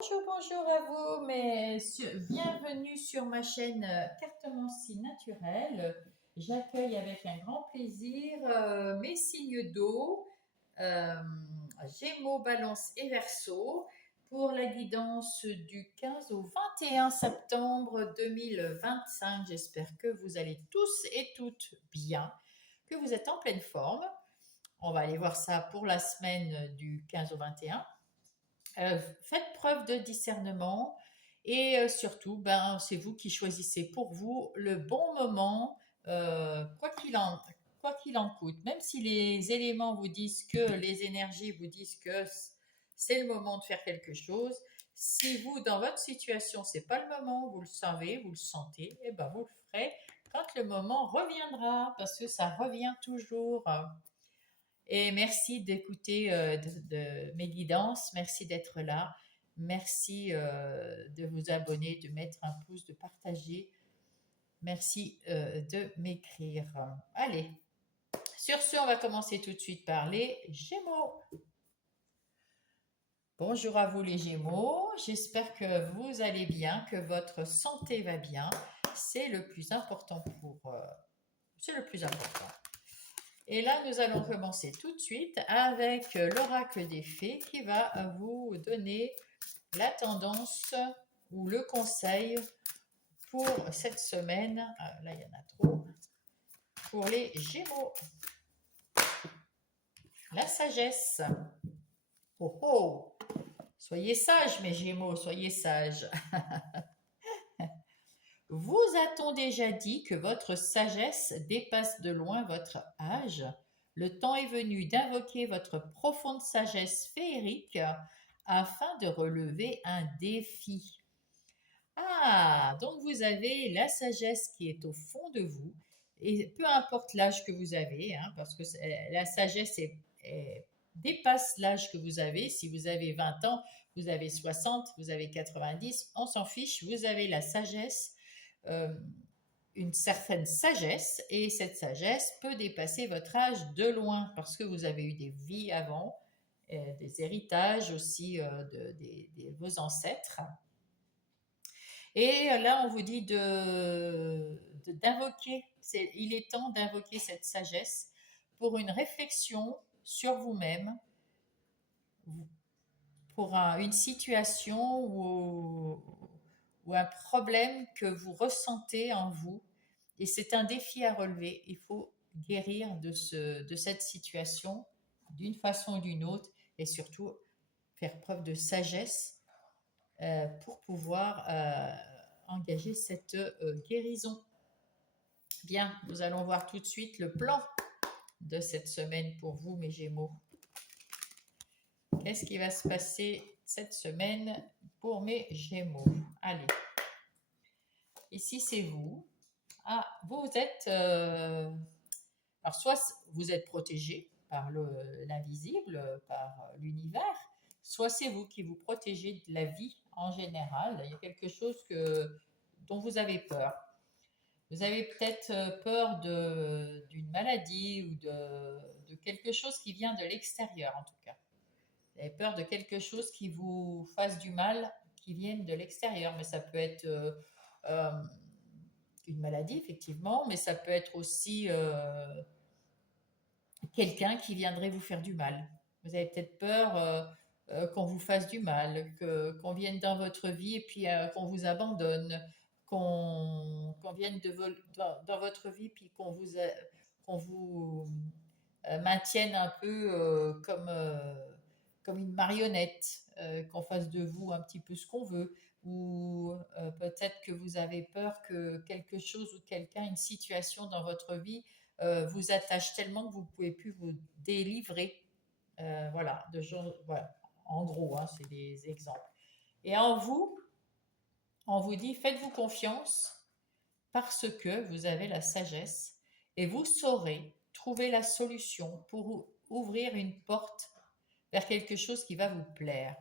Bonjour, bonjour à vous, bienvenue sur ma chaîne Cartomancie naturelle. J'accueille avec un grand plaisir mes signes d'eau, euh, Gémeaux, Balance et Verseau, pour la guidance du 15 au 21 septembre 2025. J'espère que vous allez tous et toutes bien, que vous êtes en pleine forme. On va aller voir ça pour la semaine du 15 au 21. Faites preuve de discernement et surtout, c'est vous qui choisissez pour vous le bon moment, quoi qu'il en coûte. Même si les éléments vous disent que, les énergies vous disent que c'est le moment de faire quelque chose, si vous, dans votre situation, c'est pas le moment, vous le savez, vous le sentez, et ben vous le ferez quand le moment reviendra, parce que ça revient toujours. Et merci d'écouter mes guidances. Merci d'être là. Merci de vous abonner, de mettre un pouce, de partager. Merci de m'écrire. Allez, sur ce, on va commencer tout de suite par les Gémeaux. Bonjour à vous les Gémeaux. J'espère que vous allez bien, que votre santé va bien. C'est le plus important c'est le plus important. Et là, nous allons commencer tout de suite avec l'oracle des fées qui va vous donner la tendance ou le conseil pour cette semaine. Là, il y en a trop. Pour les Gémeaux. La sagesse. Oh oh! Soyez sages, mes Gémeaux, soyez sages. Vous a-t-on déjà dit que votre sagesse dépasse de loin votre âge? Le temps est venu d'invoquer votre profonde sagesse féerique afin de relever un défi. Ah, donc vous avez la sagesse qui est au fond de vous, et peu importe l'âge que vous avez, hein, parce que la sagesse dépasse l'âge que vous avez. Si vous avez 20 ans, vous avez 60, vous avez 90, on s'en fiche, vous avez la sagesse, euh, une certaine sagesse, et cette sagesse peut dépasser votre âge de loin, parce que vous avez eu des vies avant, des héritages aussi vos ancêtres. Et là, on vous dit d'invoquer, il est temps d'invoquer cette sagesse pour une réflexion sur vous-même, pour une situation ou un problème que vous ressentez en vous. Et c'est un défi à relever. Il faut guérir de cette situation d'une façon ou d'une autre, et surtout faire preuve de sagesse pour pouvoir engager cette guérison. Bien, nous allons voir tout de suite le plan de cette semaine pour vous, mes Gémeaux. Qu'est-ce qui va se passer cette semaine pour mes Gémeaux? Allez, ici c'est vous. Ah, vous êtes... alors, soit vous êtes protégé par l'invisible, par l'univers, soit c'est vous qui vous protégez de la vie en général. Il y a quelque chose dont vous avez peur. Vous avez peut-être peur d'une maladie ou de quelque chose qui vient de l'extérieur, en tout cas. Vous avez peur de quelque chose qui vous fasse du mal, qui vienne de l'extérieur, mais ça peut être euh, une maladie, effectivement, mais ça peut être aussi quelqu'un qui viendrait vous faire du mal. Vous avez peut-être peur qu'on vous fasse du mal, qu'on vienne dans votre vie et puis qu'on vous abandonne, qu'on vienne dans votre vie puis qu'on vous maintienne un peu comme une marionnette, qu'on fasse de vous un petit peu ce qu'on veut, ou peut-être que vous avez peur que quelque chose ou quelqu'un, une situation dans votre vie vous attache tellement que vous ne pouvez plus vous délivrer. Voilà, voilà, en gros, hein, c'est des exemples. Et on vous dit, faites-vous confiance parce que vous avez la sagesse et vous saurez trouver la solution pour ouvrir une porte vers quelque chose qui va vous plaire.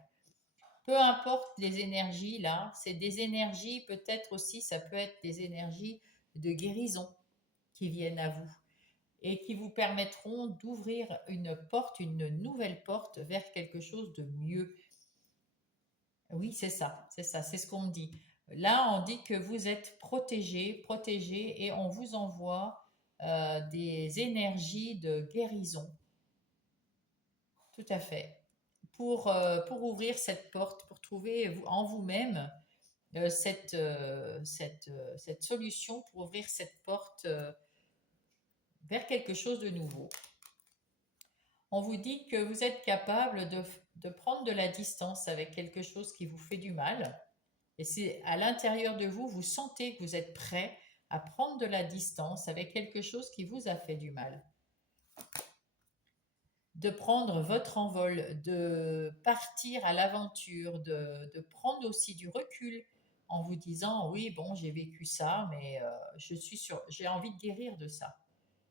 Peu importe les énergies, là, c'est des énergies, peut-être aussi, ça peut être des énergies de guérison qui viennent à vous et qui vous permettront d'ouvrir une porte, une nouvelle porte vers quelque chose de mieux. Oui, c'est ça, c'est ce qu'on dit. Là, on dit que vous êtes protégé, protégé, et on vous envoie des énergies de guérison, tout à fait, pour ouvrir cette porte, pour trouver en vous-même cette solution pour ouvrir cette porte vers quelque chose de nouveau. On vous dit que vous êtes capable de prendre de la distance avec quelque chose qui vous fait du mal. Et c'est à l'intérieur de vous, vous sentez que vous êtes prêt à prendre de la distance avec quelque chose qui vous a fait du mal. De prendre votre envol, de partir à l'aventure, de prendre aussi du recul en vous disant oui, bon, j'ai vécu ça, mais j'ai envie de guérir de ça.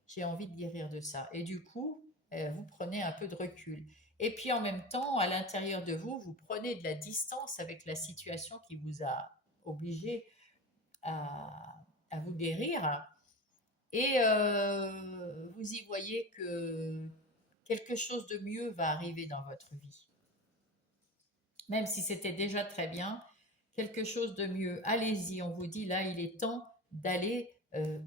J'ai envie de guérir de ça. Et du coup, vous prenez un peu de recul. Et puis en même temps, à l'intérieur de vous, vous prenez de la distance avec la situation qui vous a obligé à, à vous guérir. Et vous y voyez que quelque chose de mieux va arriver dans votre vie. Même si c'était déjà très bien, quelque chose de mieux. Allez-y, on vous dit là, il est temps d'aller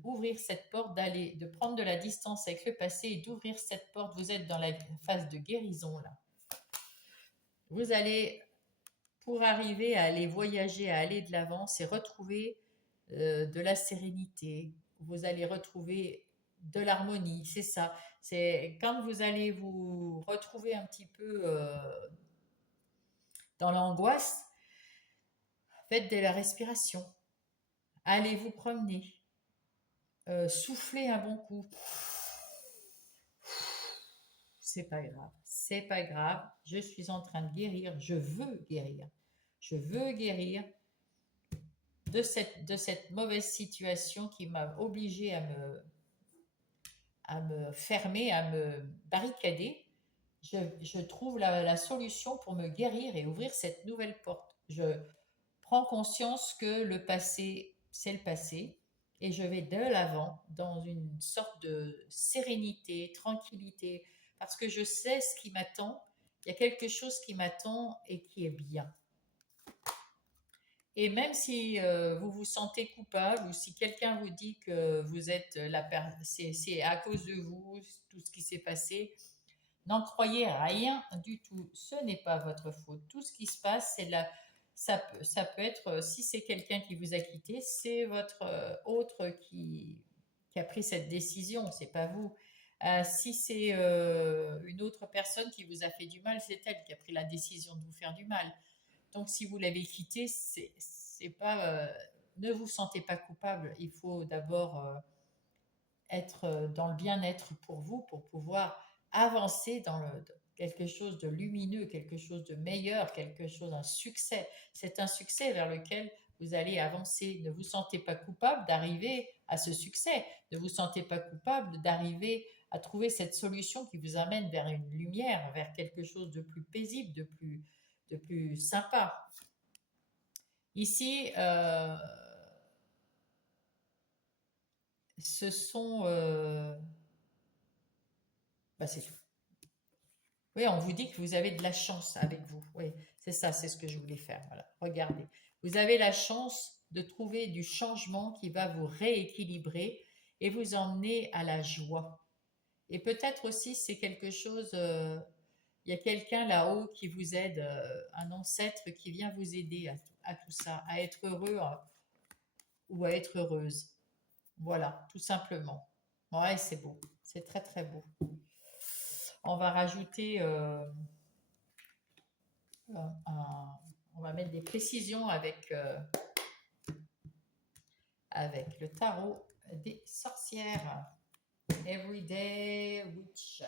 ouvrir cette porte, de prendre de la distance avec le passé et d'ouvrir cette porte. Vous êtes dans la phase de guérison là. Vous allez, pour arriver à aller voyager, à aller de l'avant, c'est retrouver de la sérénité. Vous allez retrouver de l'harmonie, c'est ça. C'est quand vous allez vous retrouver un petit peu dans l'angoisse, faites de la respiration. Allez vous promener. Soufflez un bon coup. C'est pas grave. C'est pas grave. Je suis en train de guérir. Je veux guérir. Je veux guérir de cette mauvaise situation qui m'a obligée à me fermer, à me barricader. Je trouve la solution pour me guérir et ouvrir cette nouvelle porte. Je prends conscience que le passé, c'est le passé, et je vais de l'avant dans une sorte de sérénité, tranquillité, parce que je sais ce qui m'attend. Il y a quelque chose qui m'attend et qui est bien. Et même si vous vous sentez coupable ou si quelqu'un vous dit que vous êtes c'est à cause de vous tout ce qui s'est passé, n'en croyez rien du tout. Ce n'est pas votre faute. Tout ce qui se passe, ça peut être, si c'est quelqu'un qui vous a quitté, c'est votre autre qui a pris cette décision, c'est pas vous. Si c'est une autre personne qui vous a fait du mal, c'est elle qui a pris la décision de vous faire du mal. Donc, si vous l'avez quitté, c'est pas, ne vous sentez pas coupable. Il faut d'abord être dans le bien-être pour vous, pour pouvoir avancer quelque chose de lumineux, quelque chose de meilleur, quelque chose, un succès. C'est un succès vers lequel vous allez avancer. Ne vous sentez pas coupable d'arriver à ce succès. Ne vous sentez pas coupable d'arriver à trouver cette solution qui vous amène vers une lumière, vers quelque chose de plus paisible, de plus sympa. Ici, ce sont... c'est tout. Oui, on vous dit que vous avez de la chance avec vous. Oui, c'est ça, c'est ce que je voulais faire. Voilà, regardez. Vous avez la chance de trouver du changement qui va vous rééquilibrer et vous emmener à la joie. Et peut-être aussi, c'est quelque chose, il y a quelqu'un là-haut qui vous aide, un ancêtre qui vient vous aider à tout ça, à être heureux ou à être heureuse. Voilà, tout simplement. Ouais, c'est beau. C'est très, très beau. On va rajouter on va mettre des précisions avec le tarot des sorcières. Everyday Witch.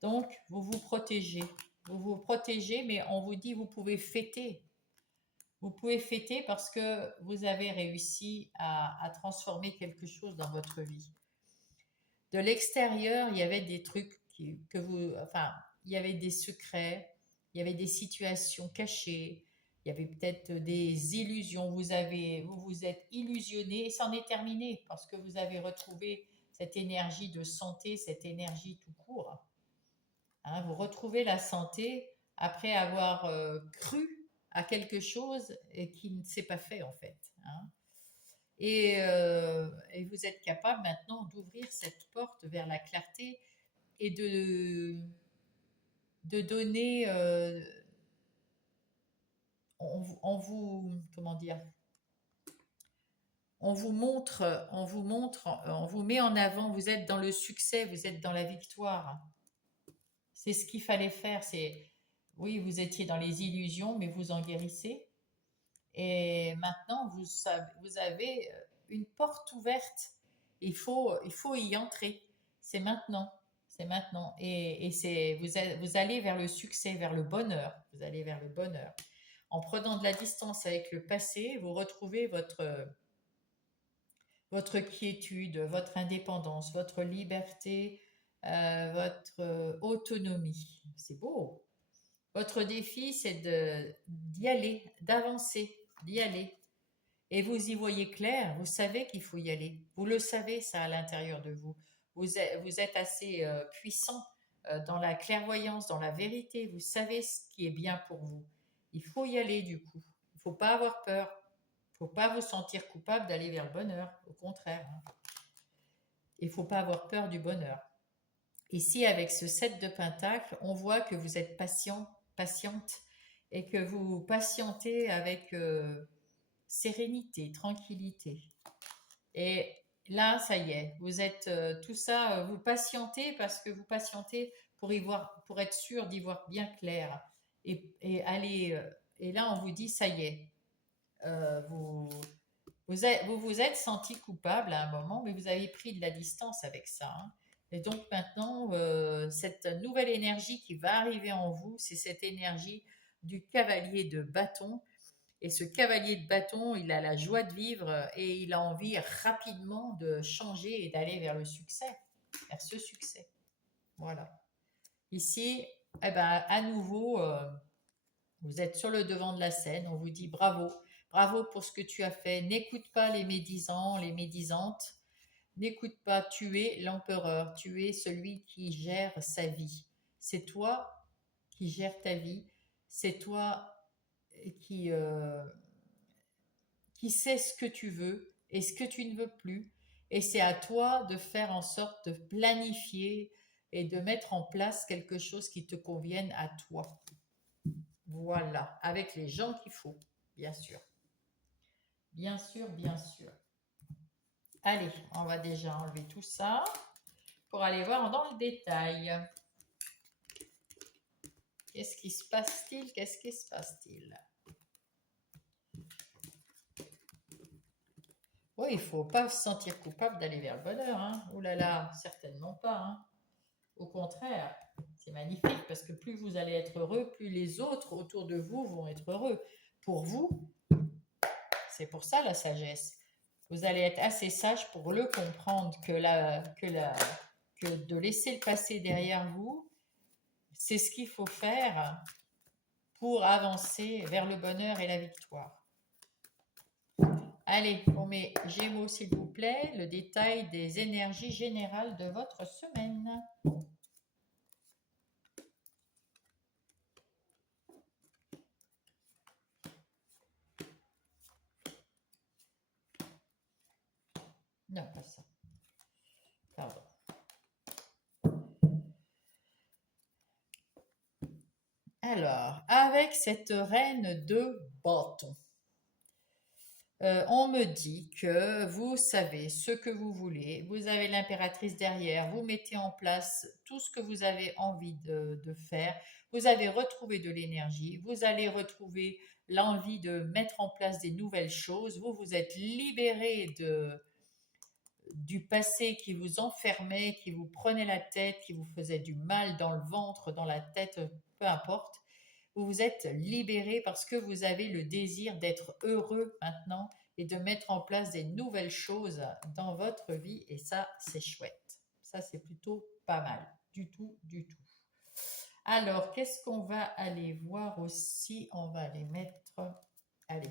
Donc, vous vous protégez. Vous vous protégez, mais on vous dit vous pouvez fêter. Vous pouvez fêter parce que vous avez réussi à transformer quelque chose dans votre vie. De l'extérieur, il y avait des trucs il y avait des secrets, il y avait des situations cachées, il y avait peut-être des illusions. Vous vous êtes illusionné et c'en est terminé parce que vous avez retrouvé cette énergie de santé, cette énergie tout court. Hein, vous retrouvez la santé après avoir cru à quelque chose et qui ne s'est pas fait en fait, hein. Et vous êtes capable maintenant d'ouvrir cette porte vers la clarté et de donner, comment dire, on vous met en avant, vous êtes dans le succès, vous êtes dans la victoire. C'est ce qu'il fallait faire. Oui, vous étiez dans les illusions, mais vous en guérissez. Et maintenant, vous avez une porte ouverte. Il faut y entrer. C'est maintenant. C'est maintenant. Vous allez vers le succès, vers le bonheur. Vous allez vers le bonheur. En prenant de la distance avec le passé, vous retrouvez votre quiétude, votre indépendance, votre liberté, votre autonomie. C'est beau. Votre défi, c'est d'y aller, d'avancer, d'y aller. Et vous y voyez clair, vous savez qu'il faut y aller. Vous le savez, ça, à l'intérieur de vous. Vous êtes assez puissant dans la clairvoyance, dans la vérité. Vous savez ce qui est bien pour vous. Il faut y aller, du coup. Il ne faut pas avoir peur. Il ne faut pas vous sentir coupable d'aller vers le bonheur. Au contraire, hein. Il ne faut pas avoir peur du bonheur. Ici, avec ce 7 de Pentacle, on voit que vous êtes patiente, et que vous patientez avec sérénité, tranquillité. Et là, ça y est, vous êtes tout ça, vous patientez parce que vous patientez pour être sûr d'y voir bien clair. Et là, on vous dit, ça y est, vous, vous vous êtes senti coupable à un moment, mais vous avez pris de la distance avec ça, hein. Et donc maintenant, cette nouvelle énergie qui va arriver en vous, c'est cette énergie du cavalier de bâton. Et ce cavalier de bâton, il a la joie de vivre et il a envie rapidement de changer et d'aller vers le succès, vers ce succès. Voilà. Ici, eh ben, à nouveau, vous êtes sur le devant de la scène. On vous dit bravo, bravo pour ce que tu as fait. N'écoute pas les médisants, les médisantes. N'écoute pas, tu es l'empereur, tu es celui qui gère sa vie. C'est toi qui gères ta vie, c'est toi qui, euh, qui sais ce que tu veux et ce que tu ne veux plus. Et c'est à toi de faire en sorte de planifier et de mettre en place quelque chose qui te convienne à toi. Voilà, avec les gens qu'il faut, bien sûr. Bien sûr, bien sûr. Allez, on va déjà enlever tout ça pour aller voir dans le détail. Qu'est-ce qui se passe-t-il? Qu'est-ce qui se passe-t-il? Oui, il ne faut pas se sentir coupable d'aller vers le bonheur, hein. Oh là là, certainement pas, hein. Au contraire, c'est magnifique parce que plus vous allez être heureux, plus les autres autour de vous vont être heureux. Pour vous, c'est pour ça la sagesse. Vous allez être assez sage pour le comprendre que de laisser le passé derrière vous, c'est ce qu'il faut faire pour avancer vers le bonheur et la victoire. Allez, pour mes Gémeaux, s'il vous plaît, le détail des énergies générales de votre semaine. Non, pas ça. Pardon. Alors, avec cette reine de bâton, on me dit que vous savez ce que vous voulez, vous avez l'impératrice derrière, vous mettez en place tout ce que vous avez envie de faire, vous avez retrouvé de l'énergie, vous allez retrouver l'envie de mettre en place des nouvelles choses, vous vous êtes libéré du passé qui vous enfermait, qui vous prenait la tête, qui vous faisait du mal dans le ventre, dans la tête, peu importe. Vous vous êtes libéré parce que vous avez le désir d'être heureux maintenant et de mettre en place des nouvelles choses dans votre vie. Et ça, c'est chouette. Ça, c'est plutôt pas mal. Du tout, du tout. Alors, qu'est-ce qu'on va aller voir aussi? On va aller mettre... Allez,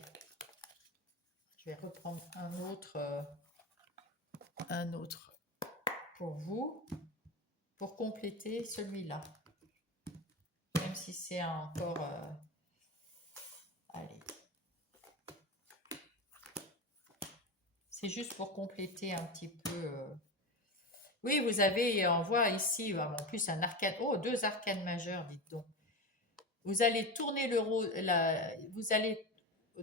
je vais reprendre un autre pour vous, pour compléter celui-là. Même si c'est encore... allez. C'est juste pour compléter un petit peu. Oui, vous avez, on voit ici, en plus un arcane. Oh, deux arcanes majeures, dites donc. Vous allez tourner vous allez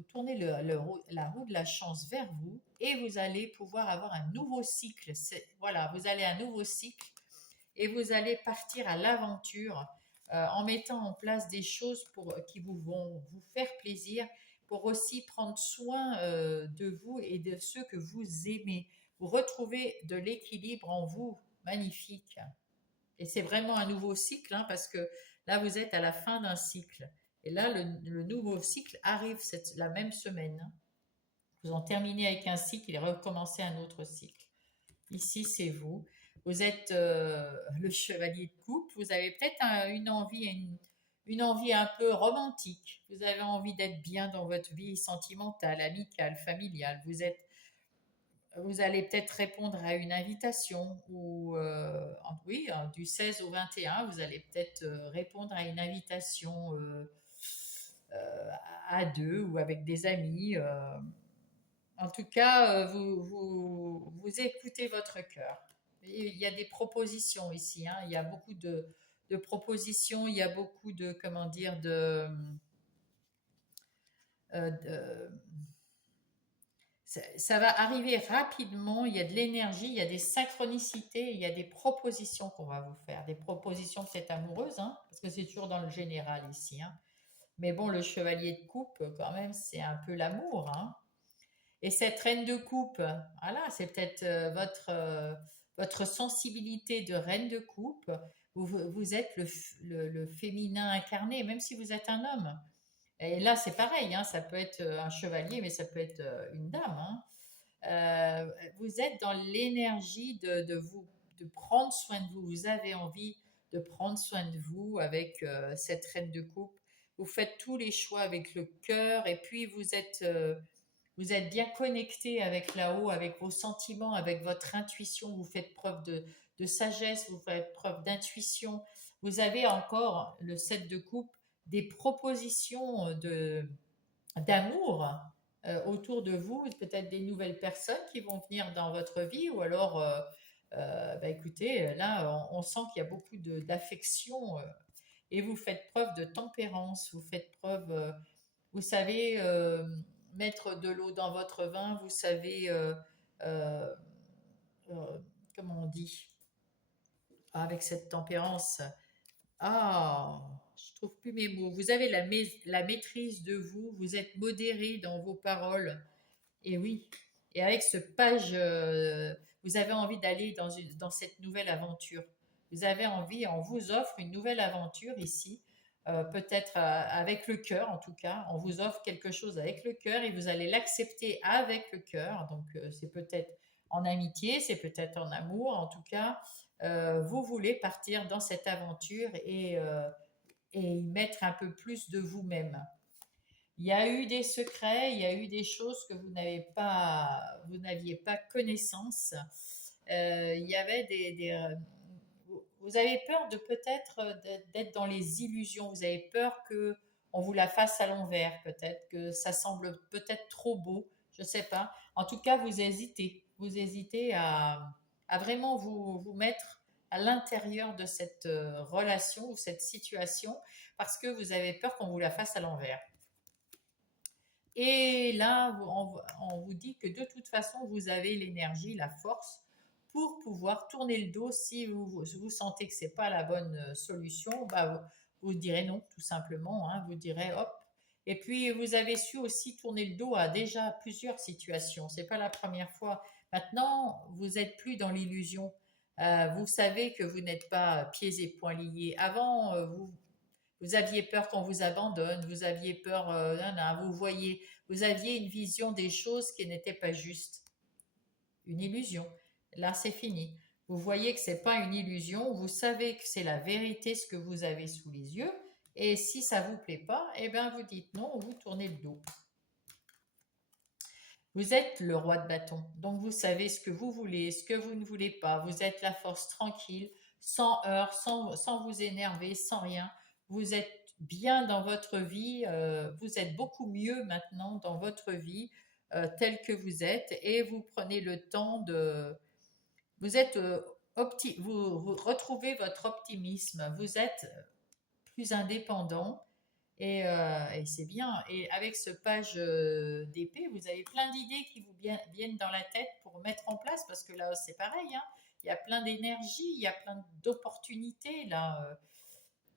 tourner la roue de la chance vers vous et vous allez pouvoir avoir un nouveau cycle. Voilà, vous allez un nouveau cycle et vous allez partir à l'aventure en mettant en place des choses qui vont vous faire plaisir, pour aussi prendre soin de vous et de ceux que vous aimez. Vous retrouvez de l'équilibre en vous, magnifique. Et c'est vraiment un nouveau cycle, hein, parce que là, vous êtes à la fin d'un cycle. Et là, le nouveau cycle arrive la même semaine, hein. Vous en terminez avec un cycle et recommencez un autre cycle. Ici, c'est vous. Vous êtes le chevalier de coupe. Vous avez peut-être une envie un peu romantique. Vous avez envie d'être bien dans votre vie sentimentale, amicale, familiale. Vous allez peut-être répondre à une invitation ou oui, du 16 au 21, vous allez peut-être répondre à une invitation à deux ou avec des amis. En tout cas, vous écoutez votre cœur. Il y a des propositions ici, hein. Il y a beaucoup de propositions, il y a beaucoup de, comment dire, de ça va arriver rapidement, il y a de l'énergie, il y a des synchronicités, il y a des propositions qu'on va vous faire, des propositions peut-être amoureuses, hein, parce que c'est toujours dans le général ici, hein. Mais bon, le chevalier de coupe, quand même, c'est un peu l'amour, hein. Et cette reine de coupe, voilà, c'est peut-être votre sensibilité de reine de coupe. Vous êtes le féminin incarné, même si vous êtes un homme. Et là, c'est pareil, hein, ça peut être un chevalier, mais ça peut être une dame, hein. Vous êtes dans l'énergie de prendre soin de vous. Vous avez envie de prendre soin de vous avec cette reine de coupe. Vous faites tous les choix avec le cœur et puis vous êtes bien connecté avec là-haut, avec vos sentiments, avec votre intuition. Vous faites preuve de sagesse, vous faites preuve d'intuition. Vous avez encore le 7 de coupe, des propositions d'amour autour de vous, peut-être des nouvelles personnes qui vont venir dans votre vie, ou alors, bah écoutez, là, on sent qu'il y a beaucoup d'affection et vous faites preuve de tempérance, vous faites preuve, vous savez mettre de l'eau dans votre vin, vous savez, euh, euh, comment on dit, avec cette tempérance. Ah, je trouve plus mes mots. Vous avez la maîtrise de vous, vous êtes modéré dans vos paroles. Et oui, et avec ce page, vous avez envie d'aller dans cette nouvelle aventure. Vous avez envie, on vous offre une nouvelle aventure ici, peut-être avec le cœur en tout cas. On vous offre quelque chose avec le cœur et vous allez l'accepter avec le cœur. Donc c'est peut-être en amitié, c'est peut-être en amour. En tout cas, vous voulez partir dans cette aventure et y mettre un peu plus de vous-même. Il y a eu des secrets, il y a eu des choses que vous n'aviez pas connaissance. Il y avait vous avez peur de peut-être d'être dans les illusions. Vous avez peur que on vous la fasse à l'envers, peut-être que ça semble peut-être trop beau. Je ne sais pas. En tout cas, vous hésitez. Vous hésitez à vraiment vous mettre à l'intérieur de cette relation ou cette situation parce que vous avez peur qu'on vous la fasse à l'envers. Et là, on vous dit que de toute façon, vous avez l'énergie, la force pour pouvoir tourner le dos si vous sentez que c'est pas la bonne solution. Bah, vous direz non, tout simplement, hein, vous direz hop. Et puis, vous avez su aussi tourner le dos à déjà plusieurs situations. C'est pas la première fois. Maintenant, vous n'êtes plus dans l'illusion. Vous savez que vous n'êtes pas pieds et poings liés. Avant, vous aviez peur qu'on vous abandonne, vous aviez peur, vous aviez une vision des choses qui n'était pas juste, une illusion. Là, c'est fini. Vous voyez que c'est pas une illusion, vous savez que c'est la vérité ce que vous avez sous les yeux, et si ça vous plaît pas, eh bien vous dites non, vous tournez le dos. Vous êtes le roi de bâton, donc vous savez ce que vous voulez, ce que vous ne voulez pas. Vous êtes la force tranquille, sans heurts, sans vous énerver, sans rien. Vous êtes bien dans votre vie, vous êtes beaucoup mieux maintenant dans votre vie telle que vous êtes et vous prenez le temps de... Vous êtes... vous retrouvez votre optimisme, vous êtes plus indépendant et c'est bien. Et avec ce page d'épée, vous avez plein d'idées qui vous viennent dans la tête pour mettre en place, parce que là, c'est pareil, hein. Il y a plein d'énergie, il y a plein d'opportunités là.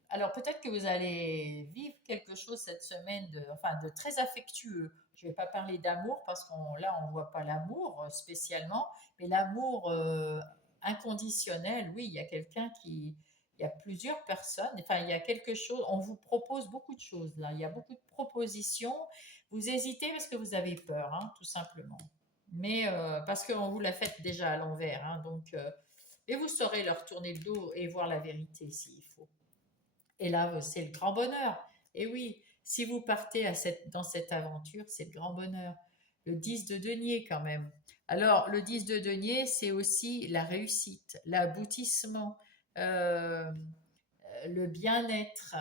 Alors peut-être que vous allez vivre quelque chose cette semaine de très affectueux. Je ne vais pas parler d'amour parce qu'on là on voit pas l'amour spécialement, mais l'amour inconditionnel, oui, il y a quelqu'un qui, il y a plusieurs personnes, enfin il y a quelque chose, on vous propose beaucoup de choses là, il y a beaucoup de propositions. Vous hésitez parce que vous avez peur, hein, tout simplement. Mais parce qu'on vous l'a fait déjà à l'envers, hein, donc et vous saurez leur tourner le dos et voir la vérité s'il faut. Et là, c'est le grand bonheur. Et oui, si vous partez dans cette aventure, c'est le grand bonheur. Le 10 de denier quand même. Alors, le 10 de denier, c'est aussi la réussite, l'aboutissement, euh, le bien-être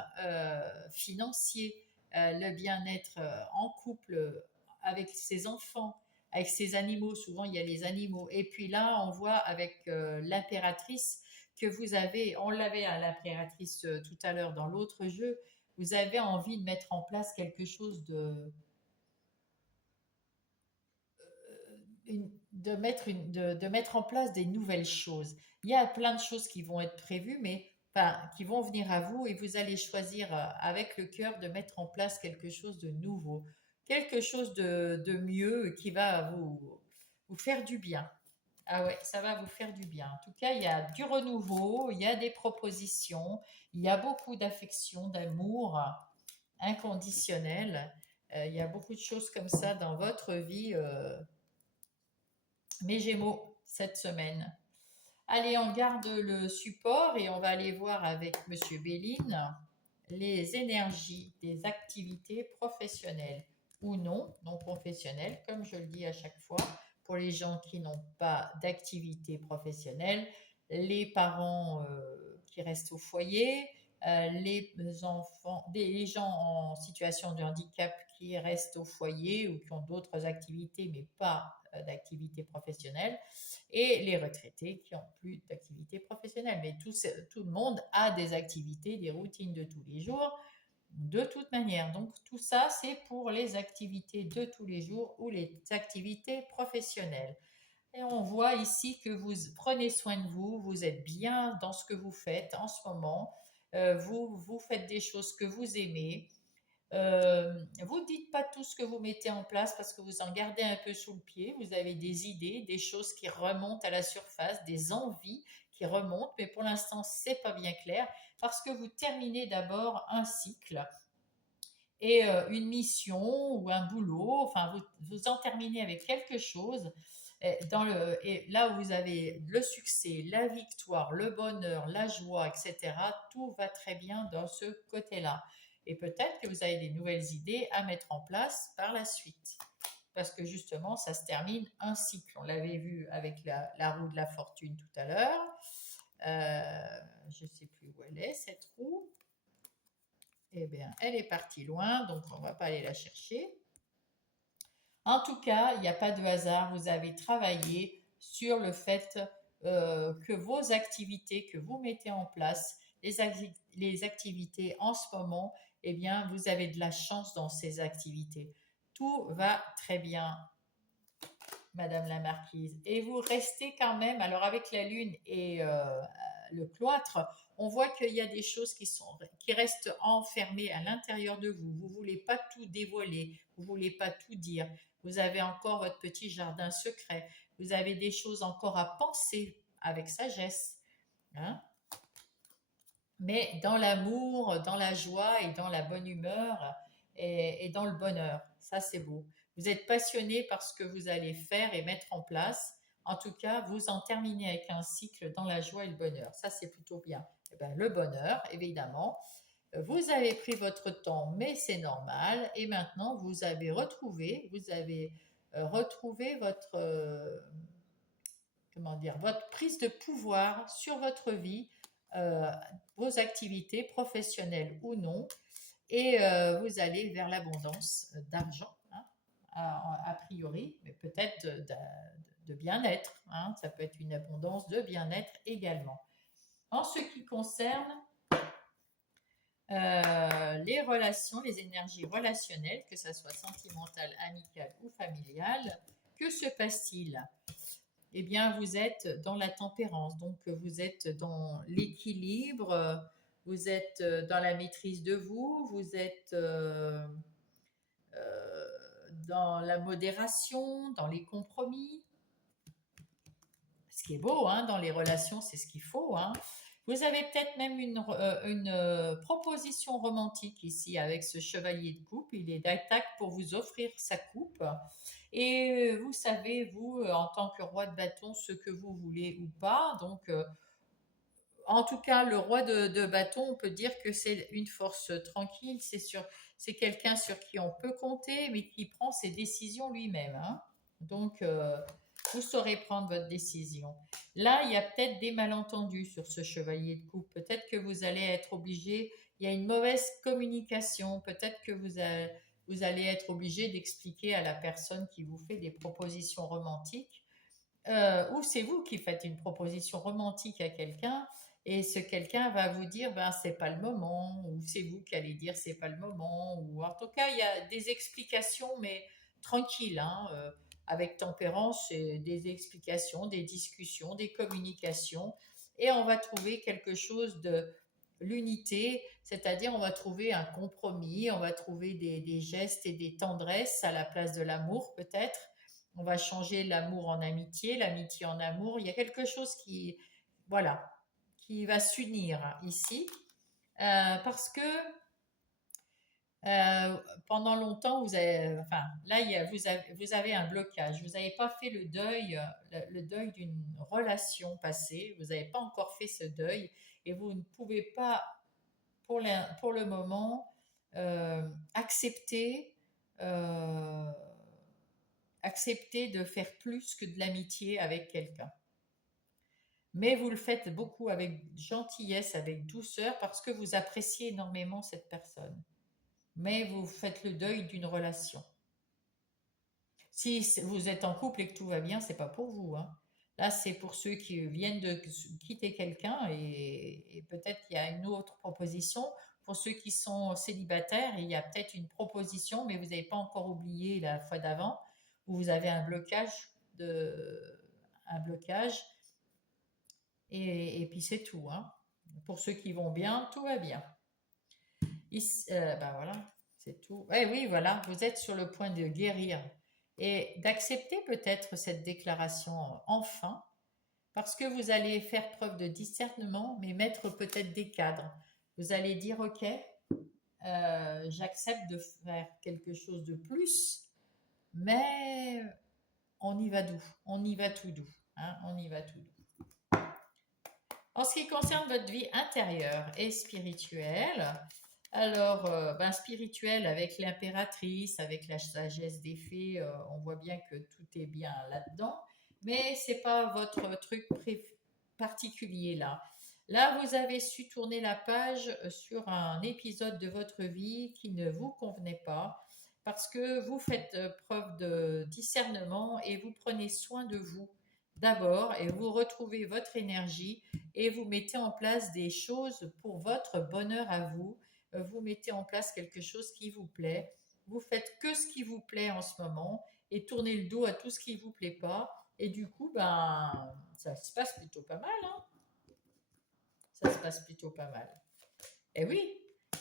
financier, le bien-être en couple, avec ses enfants, avec ses animaux. Souvent, il y a les animaux. Et puis là, on voit avec l'impératrice que vous avez, on l'avait à l'impératrice tout à l'heure dans l'autre jeu, vous avez envie de mettre en place quelque chose de mettre en place des nouvelles choses. Il y a plein de choses qui vont être prévues, mais enfin, qui vont venir à vous et vous allez choisir avec le cœur de mettre en place quelque chose de nouveau, quelque chose de mieux qui va vous faire du bien. Ah ouais, ça va vous faire du bien. En tout cas, il y a du renouveau, il y a des propositions, il y a beaucoup d'affection, d'amour inconditionnel. Il y a beaucoup de choses comme ça dans votre vie, mes Gémeaux, cette semaine. Allez, on garde le support et on va aller voir avec Monsieur Béline les énergies des activités professionnelles ou non professionnelles, comme je le dis à chaque fois, pour les gens qui n'ont pas d'activité professionnelle, les parents qui restent au foyer, les enfants, les gens en situation de handicap qui restent au foyer ou qui ont d'autres activités mais pas d'activité professionnelle, et les retraités qui n'ont plus d'activité professionnelle. Mais tout le monde a des activités, des routines de tous les jours, de toute manière. Donc tout ça, c'est pour les activités de tous les jours ou les activités professionnelles. Et on voit ici que vous prenez soin de vous, vous êtes bien dans ce que vous faites en ce moment, vous faites des choses que vous aimez, vous ne dites pas tout ce que vous mettez en place parce que vous en gardez un peu sous le pied. Vous avez des idées, des choses qui remontent à la surface, des envies qui remontent, mais pour l'instant, c'est pas bien clair parce que vous terminez d'abord un cycle et une mission ou un boulot. Enfin, vous en terminez avec quelque chose. Et là où vous avez le succès, la victoire, le bonheur, la joie, etc., tout va très bien dans ce côté-là. Et peut-être que vous avez des nouvelles idées à mettre en place par la suite. Parce que justement, ça se termine un cycle. On l'avait vu avec la roue de la fortune tout à l'heure. Je ne sais plus où elle est, cette roue. Eh bien, elle est partie loin, donc on ne va pas aller la chercher. En tout cas, il n'y a pas de hasard. Vous avez travaillé sur le fait que vos activités que vous mettez en place, les activités en ce moment, eh bien, vous avez de la chance dans ces activités. Tout va très bien, Madame la Marquise. Et vous restez quand même, alors avec la Lune et le cloître, on voit qu'il y a des choses qui restent enfermées à l'intérieur de vous. Vous ne voulez pas tout dévoiler, vous ne voulez pas tout dire. Vous avez encore votre petit jardin secret. Vous avez des choses encore à penser avec sagesse, hein. Mais dans l'amour, dans la joie et dans la bonne humeur et dans le bonheur. Ça, c'est beau. Vous êtes passionné par ce que vous allez faire et mettre en place. En tout cas, vous en terminez avec un cycle dans la joie et le bonheur. Ça, c'est plutôt bien. Eh ben, le bonheur, évidemment. Vous avez pris votre temps, mais c'est normal. Et maintenant, vous avez retrouvé votre, comment dire, votre prise de pouvoir sur votre vie, euh, vos activités professionnelles ou non. et vous allez vers l'abondance d'argent, hein, a priori, mais peut-être de bien-être, hein, ça peut être une abondance de bien-être également. En ce qui concerne les relations, les énergies relationnelles, que ce soit sentimentales, amicales ou familiales, que se passe-t-il? Eh bien, vous êtes dans la tempérance, donc vous êtes dans l'équilibre, vous êtes dans la maîtrise de vous, vous êtes dans la modération, dans les compromis. Ce qui est beau, hein, dans les relations, c'est ce qu'il faut, hein. Vous avez peut-être même une proposition romantique ici avec ce chevalier de coupe. Il est d'attaque pour vous offrir sa coupe. Et vous savez, vous, en tant que roi de bâton, ce que vous voulez ou pas. Donc, en tout cas, le roi de bâton, on peut dire que c'est une force tranquille. C'est quelqu'un sur qui on peut compter, mais qui prend ses décisions lui-même, hein. Donc, vous saurez prendre votre décision. Là, il y a peut-être des malentendus sur ce chevalier de coupe. Peut-être que vous allez être obligé, il y a une mauvaise communication. Peut-être que vous allez être obligé d'expliquer à la personne qui vous fait des propositions romantiques, ou c'est vous qui faites une proposition romantique à quelqu'un et ce quelqu'un va vous dire ben c'est pas le moment, ou c'est vous qui allez dire c'est pas le moment, ou en tout cas il y a des explications mais tranquilles, hein, avec tempérance, et des explications, des discussions, des communications, et on va trouver quelque chose de l'unité, c'est-à-dire on va trouver un compromis, on va trouver des gestes et des tendresses à la place de l'amour peut-être. On va changer l'amour en amitié, l'amitié en amour. Il y a quelque chose qui, voilà, qui va s'unir ici, parce que euh, pendant longtemps, enfin, là, vous avez un blocage. Vous n'avez pas fait le deuil d'une relation passée. Vous n'avez pas encore fait ce deuil, et vous ne pouvez pas, pour le moment, accepter euh, accepter de faire plus que de l'amitié avec quelqu'un. Mais vous le faites beaucoup avec gentillesse, avec douceur, parce que vous appréciez énormément cette personne. Mais vous faites le deuil d'une relation. Si vous êtes en couple et que tout va bien, c'est pas pour vous, hein. Là, c'est pour ceux qui viennent de quitter quelqu'un, et peut-être qu'il y a une autre proposition. Pour ceux qui sont célibataires, il y a peut-être une proposition, mais vous n'avez pas encore oublié la fois d'avant, où vous avez un blocage, et puis c'est tout, hein. Pour ceux qui vont bien, tout va bien. Ben voilà, c'est tout. Eh oui, voilà, vous êtes sur le point de guérir et d'accepter peut-être cette déclaration enfin, parce que vous allez faire preuve de discernement, mais mettre peut-être des cadres. Vous allez dire, OK, j'accepte de faire quelque chose de plus, mais on y va doux, on y va tout doux, hein, on y va tout doux. En ce qui concerne votre vie intérieure et spirituelle, alors, ben, spirituelle avec l'impératrice, avec la sagesse des fées, on voit bien que tout est bien là-dedans, mais c'est pas votre truc particulier là. Là, vous avez su tourner la page sur un épisode de votre vie qui ne vous convenait pas, parce que vous faites preuve de discernement et vous prenez soin de vous d'abord, et vous retrouvez votre énergie et vous mettez en place des choses pour votre bonheur à vous. Vous mettez en place quelque chose qui vous plaît. Vous faites que ce qui vous plaît en ce moment et tournez le dos à tout ce qui vous plaît pas. Et du coup, ben, ça se passe plutôt pas mal, hein. Ça se passe plutôt pas mal. Et oui.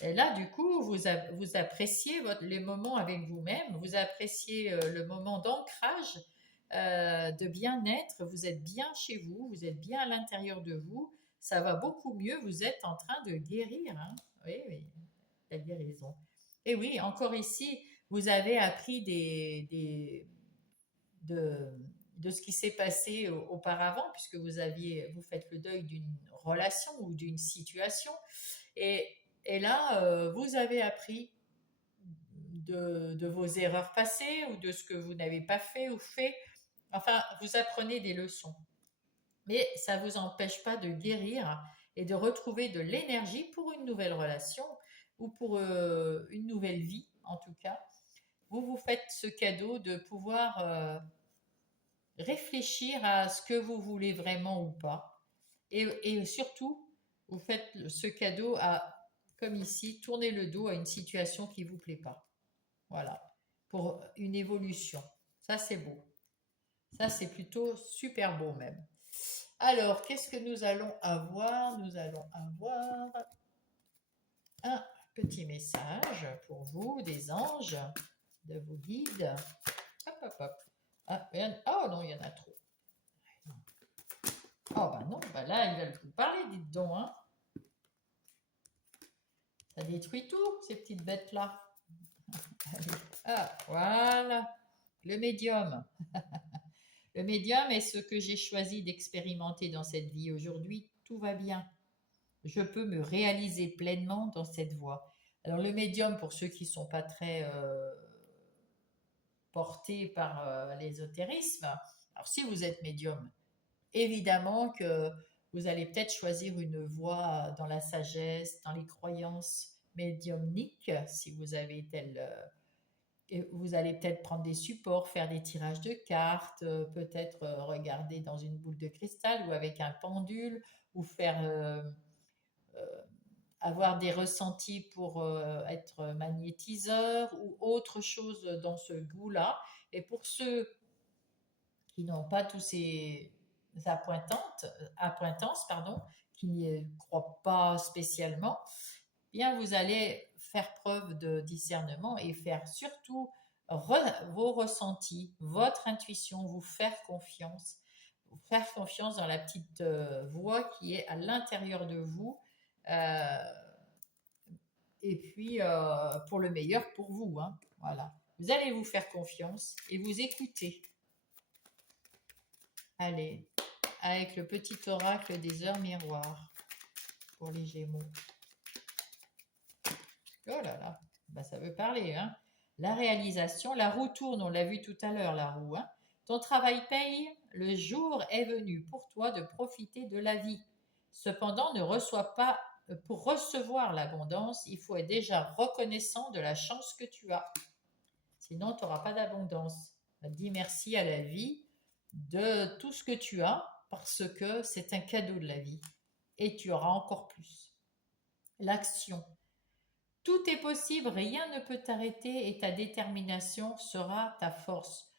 Et là, du coup, vous appréciez les moments avec vous-même. Vous appréciez le moment d'ancrage, de bien-être. Vous êtes bien chez vous. Vous êtes bien à l'intérieur de vous. Ça va beaucoup mieux. Vous êtes en train de guérir, hein. Oui, oui, la guérison. Et oui, encore ici, vous avez appris de, de ce qui s'est passé auparavant, puisque vous faites le deuil d'une relation ou d'une situation. Et, et là, vous avez appris de vos erreurs passées, ou de ce que vous n'avez pas fait ou fait. Enfin, vous apprenez des leçons. Mais ça ne vous empêche pas de guérir et de retrouver de l'énergie pour une nouvelle relation. ou pour une nouvelle vie en tout cas, vous vous faites ce cadeau de pouvoir réfléchir à ce que vous voulez vraiment ou pas. Et surtout, vous faites ce cadeau à, comme ici, tourner le dos à une situation qui ne vous plaît pas. Voilà, pour une évolution. Ça, c'est beau. Ça, c'est plutôt super beau même. Alors, qu'est-ce que nous allons avoir? Nous allons avoir un petit message pour vous, des anges, de vos guides. Hop, hop, hop. Ah, oh non, il y en a trop. Oh bah non, bah là, ils veulent vous parler, dites donc. Hein. Ça détruit tout, ces petites bêtes-là. Ah, voilà. Le médium. Le médium est ce que j'ai choisi d'expérimenter dans cette vie. Aujourd'hui, tout va bien. Je peux me réaliser pleinement dans cette voie. Alors le médium, pour ceux qui ne sont pas très portés par l'ésotérisme, alors si vous êtes médium, évidemment que vous allez peut-être choisir une voie dans la sagesse, dans les croyances médiumniques, si vous avez et vous allez peut-être prendre des supports, faire des tirages de cartes, peut-être regarder dans une boule de cristal ou avec un pendule, ou faire avoir des ressentis pour être magnétiseur ou autre chose dans ce goût-là. Et pour ceux qui n'ont pas tous ces appointances, pardon, qui n'y croient pas spécialement, bien vous allez faire preuve de discernement et faire surtout vos ressentis, votre intuition, vous faire confiance dans la petite voix qui est à l'intérieur de vous. Euh, et puis, pour le meilleur pour vous. Hein, voilà. Vous allez vous faire confiance et vous écouter. Allez, avec le petit oracle des heures miroirs pour les Gémeaux. Oh là là, bah, ça veut parler. Hein. La réalisation, la roue tourne, on l'a vu tout à l'heure, la roue. Hein. Ton travail paye, le jour est venu pour toi de profiter de la vie. Cependant, ne reçois pas, pour recevoir l'abondance, il faut être déjà reconnaissant de la chance que tu as. Sinon, tu n'auras pas d'abondance. Dis merci à la vie de tout ce que tu as parce que c'est un cadeau de la vie et tu auras encore plus. L'action. Tout est possible, rien ne peut t'arrêter et ta détermination sera ta force.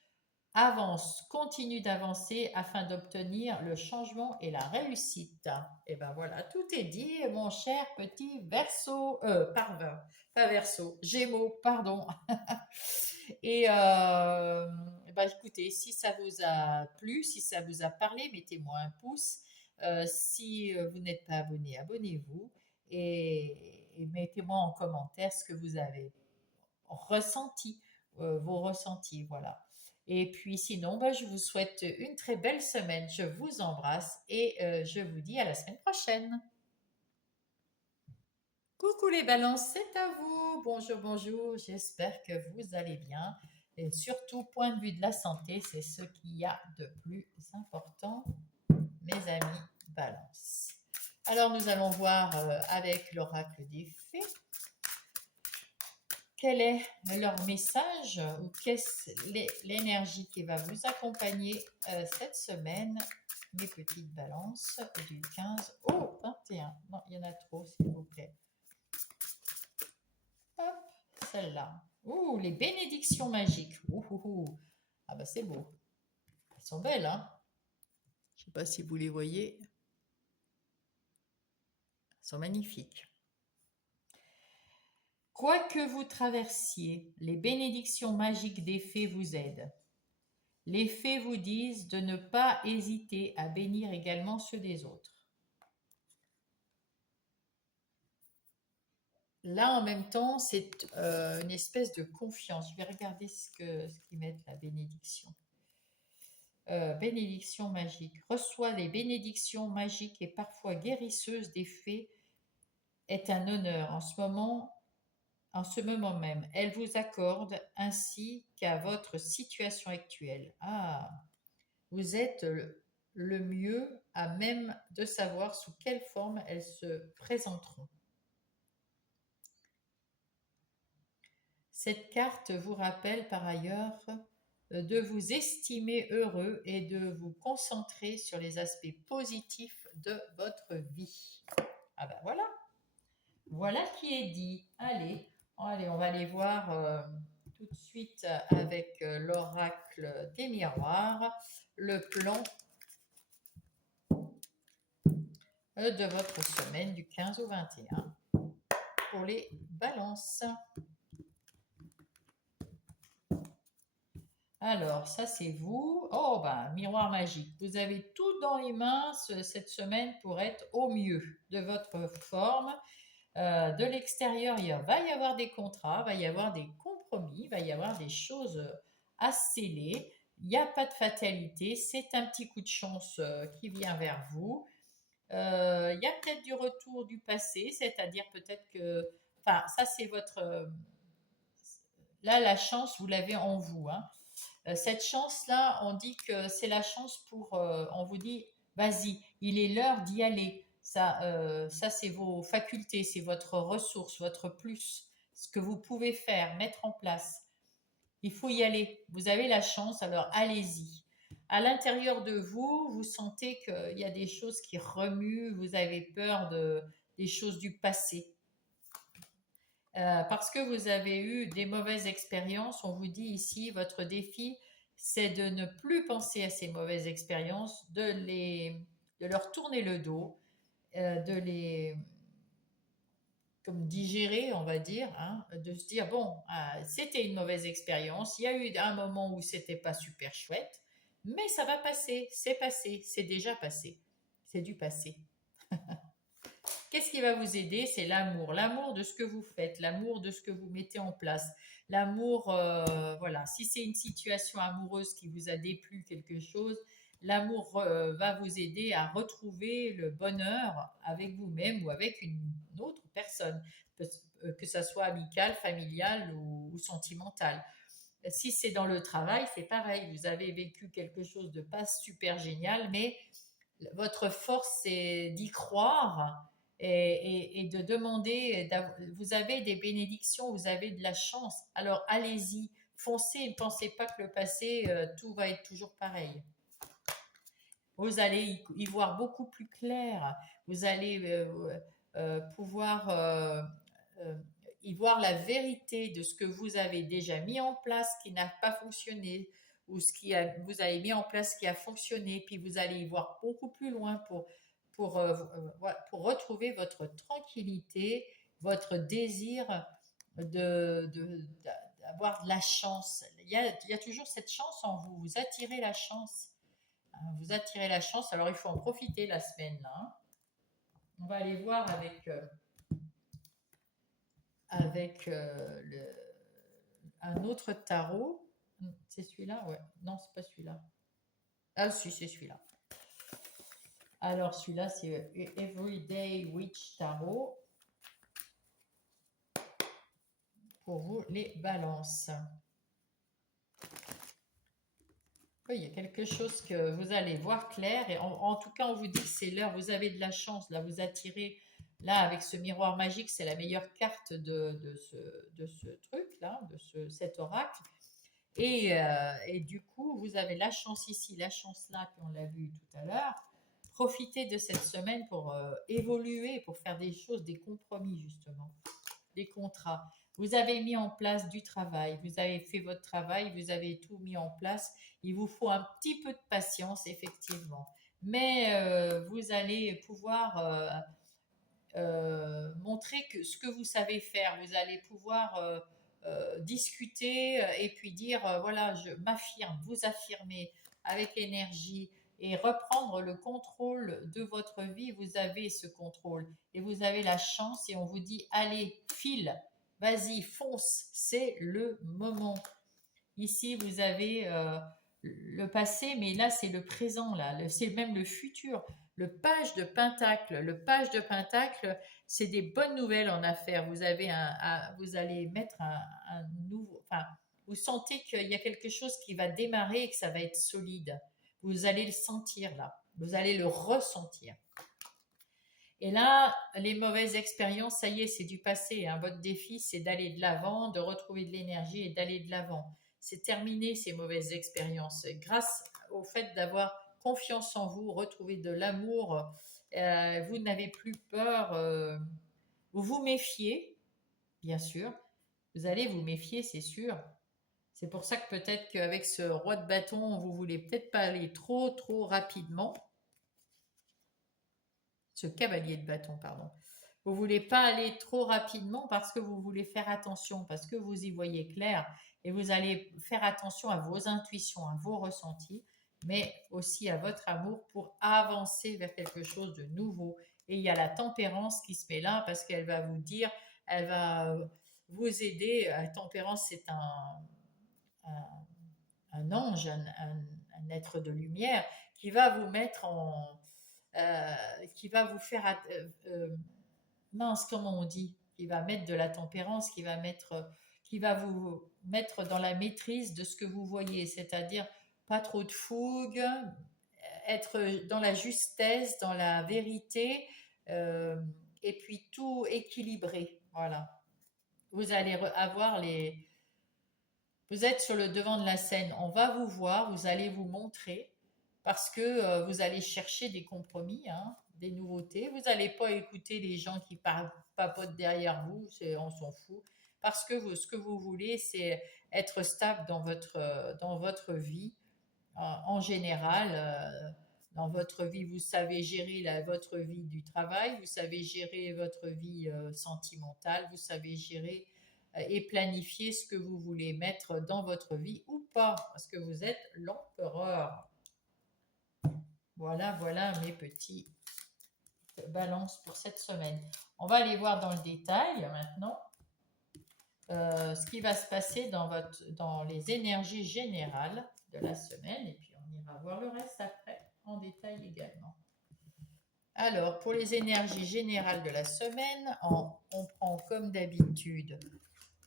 Avance, continue d'avancer afin d'obtenir le changement et la réussite. Et ben voilà, tout est dit, mon cher petit Verseau, pardon, pas Verseau, Gémeaux, pardon. Et bah, écoutez, si ça vous a plu, si ça vous a parlé, mettez-moi un pouce. Si vous n'êtes pas abonné, abonnez-vous et mettez-moi en commentaire ce que vous avez ressenti, vos ressentis, voilà. Et puis sinon, bah, je vous souhaite une très belle semaine. Je vous embrasse et je vous dis à la semaine prochaine. Coucou les balances, c'est à vous. Bonjour, bonjour. J'espère que vous allez bien. Et surtout, point de vue de la santé, c'est ce qu'il y a de plus important, mes amis balance. Alors, nous allons voir avec l'oracle des fées quel est leur message ou qu'est-ce l'énergie qui va vous accompagner cette semaine, mes petites balances, du 15 au 21. Non, il y en a trop, s'il vous plaît. Hop, celle-là. Ouh, les bénédictions magiques. Ouh, ouh, ouh. Ah bah c'est beau. Elles sont belles, hein. Je ne sais pas si vous les voyez. Elles sont magnifiques. Quoi que vous traversiez, les bénédictions magiques des fées vous aident. Les fées vous disent de ne pas hésiter à bénir également ceux des autres. Là, en même temps, c'est une espèce de confiance. Je vais regarder ce qu'ils mettent, la bénédiction. Bénédiction magique. Reçoit les bénédictions magiques et parfois guérisseuses des fées est un honneur en ce moment même. Elle vous accorde ainsi qu'à votre situation actuelle. Ah, vous êtes le mieux à même de savoir sous quelle forme elles se présenteront. Cette carte vous rappelle par ailleurs de vous estimer heureux et de vous concentrer sur les aspects positifs de votre vie. Ah ben voilà, voilà qui est dit. Allez, on va aller voir tout de suite avec l'oracle des miroirs, le plan de votre semaine du 15 au 21 pour les balances. Alors, ça c'est vous. Oh, ben, miroir magique. Vous avez tout dans les mains cette semaine pour être au mieux de votre forme. De l'extérieur, va y avoir des contrats, va y avoir des compromis, va y avoir des choses à sceller. Il n'y a pas de fatalité, c'est un petit coup de chance qui vient vers vous. Il y a peut-être du retour du passé, c'est-à-dire peut-être que... Enfin, ça c'est votre... là, la chance, vous l'avez en vous. Hein. Cette chance-là, on dit que c'est la chance pour... on vous dit, vas-y, il est l'heure d'y aller. Ça c'est vos facultés, c'est votre ressource, votre plus, ce que vous pouvez faire, mettre en place. Il faut y aller. Vous avez la chance, alors allez-y. À l'intérieur de vous, vous sentez qu'il y a des choses qui remuent, vous avez peur des choses du passé. Parce que vous avez eu des mauvaises expériences, on vous dit ici, votre défi, c'est de ne plus penser à ces mauvaises expériences, de leur tourner le dos, de les comme digérer, on va dire, hein, de se dire, bon, c'était une mauvaise expérience, il y a eu un moment où c'était pas super chouette, mais ça va passer, c'est déjà passé, c'est du passé. Qu'est-ce qui va vous aider? C'est l'amour. L'amour de ce que vous faites, l'amour de ce que vous mettez en place. L'amour, voilà, si c'est une situation amoureuse qui vous a déplu quelque chose, l'amour va vous aider à retrouver le bonheur avec vous-même ou avec une autre personne, que ça soit amical, familial ou sentimental. Si c'est dans le travail, c'est pareil. Vous avez vécu quelque chose de pas super génial, mais votre force, c'est d'y croire et de demander. Vous avez des bénédictions, vous avez de la chance. Alors allez-y, foncez. Ne pensez pas que le passé, tout va être toujours pareil. Vous allez y voir beaucoup plus clair. Vous allez pouvoir y voir la vérité de ce que vous avez déjà mis en place qui n'a pas fonctionné ou vous avez mis en place qui a fonctionné, puis vous allez y voir beaucoup plus loin pour retrouver votre tranquillité, votre désir d'avoir de la chance. Il y a toujours cette chance en vous, vous attirez la chance. Vous attirez la chance, alors il faut en profiter la semaine là. Hein. On va aller voir avec un autre tarot. C'est celui-là? Ouais. Non, c'est pas celui-là. Ah si, c'est celui-là. Alors celui-là, c'est Everyday Witch Tarot. Pour vous, les balances. Oui, il y a quelque chose que vous allez voir clair. Et en tout cas, on vous dit que c'est l'heure. Vous avez de la chance. Là, vous attirez. Là, avec ce miroir magique, c'est la meilleure carte de ce truc-là, cet oracle. Et du coup, vous avez la chance ici, la chance là, qu'on l'a vu tout à l'heure. Profitez de cette semaine pour évoluer, pour faire des choses, des compromis justement, des contrats. Vous avez mis en place du travail, vous avez fait votre travail, vous avez tout mis en place. Il vous faut un petit peu de patience, effectivement. Mais vous allez pouvoir montrer ce que vous savez faire. Vous allez pouvoir discuter et puis dire, voilà, je m'affirme, vous affirmez avec énergie et reprendre le contrôle de votre vie. Vous avez ce contrôle et vous avez la chance et on vous dit, allez, file, vas-y, fonce, c'est le moment. Ici, vous avez le passé, mais là, c'est le présent, là, c'est même le futur. Le page de Pentacle, c'est des bonnes nouvelles en affaires. Vous allez mettre un nouveau, enfin, vous sentez qu'il y a quelque chose qui va démarrer et que ça va être solide. Vous allez le sentir là, vous allez le ressentir. Et là, les mauvaises expériences, ça y est, c'est du passé, hein. Votre défi, c'est d'aller de l'avant, de retrouver de l'énergie et d'aller de l'avant. C'est terminé ces mauvaises expériences. Grâce au fait d'avoir confiance en vous, retrouver de l'amour, vous n'avez plus peur, vous vous méfiez, bien sûr. Vous allez vous méfier, c'est sûr. C'est pour ça que peut-être qu'avec ce roi de bâton, vous voulez peut-être pas aller trop rapidement. Ce cavalier de bâton, pardon. Vous voulez pas aller trop rapidement parce que vous voulez faire attention, parce que vous y voyez clair et vous allez faire attention à vos intuitions, à vos ressentis, mais aussi à votre amour pour avancer vers quelque chose de nouveau. Et il y a la tempérance qui se met là parce qu'elle va vous dire, elle va vous aider. La tempérance, c'est un, un ange, un être de lumière qui va vous mettre qui va vous faire, mince, comment on dit, qui va mettre de la tempérance, qui va vous mettre dans la maîtrise de ce que vous voyez, c'est-à-dire pas trop de fougue, être dans la justesse, dans la vérité, euh, et puis tout équilibré. Voilà. Vous allez avoir les. Vous êtes sur le devant de la scène, on va vous voir, vous allez vous montrer, parce que vous allez chercher des compromis, hein, des nouveautés. Vous n'allez pas écouter les gens qui papotent derrière vous, on s'en fout. Parce que ce que vous voulez, c'est être stable dans votre vie en général. Dans votre vie, vous savez gérer votre vie du travail, vous savez gérer votre vie sentimentale, vous savez gérer et planifier ce que vous voulez mettre dans votre vie ou pas, parce que vous êtes l'empereur. Voilà, voilà mes petits balances pour cette semaine. On va aller voir dans le détail maintenant ce qui va se passer dans les énergies générales de la semaine, et puis on ira voir le reste après en détail également. Alors, pour les énergies générales de la semaine, on prend comme d'habitude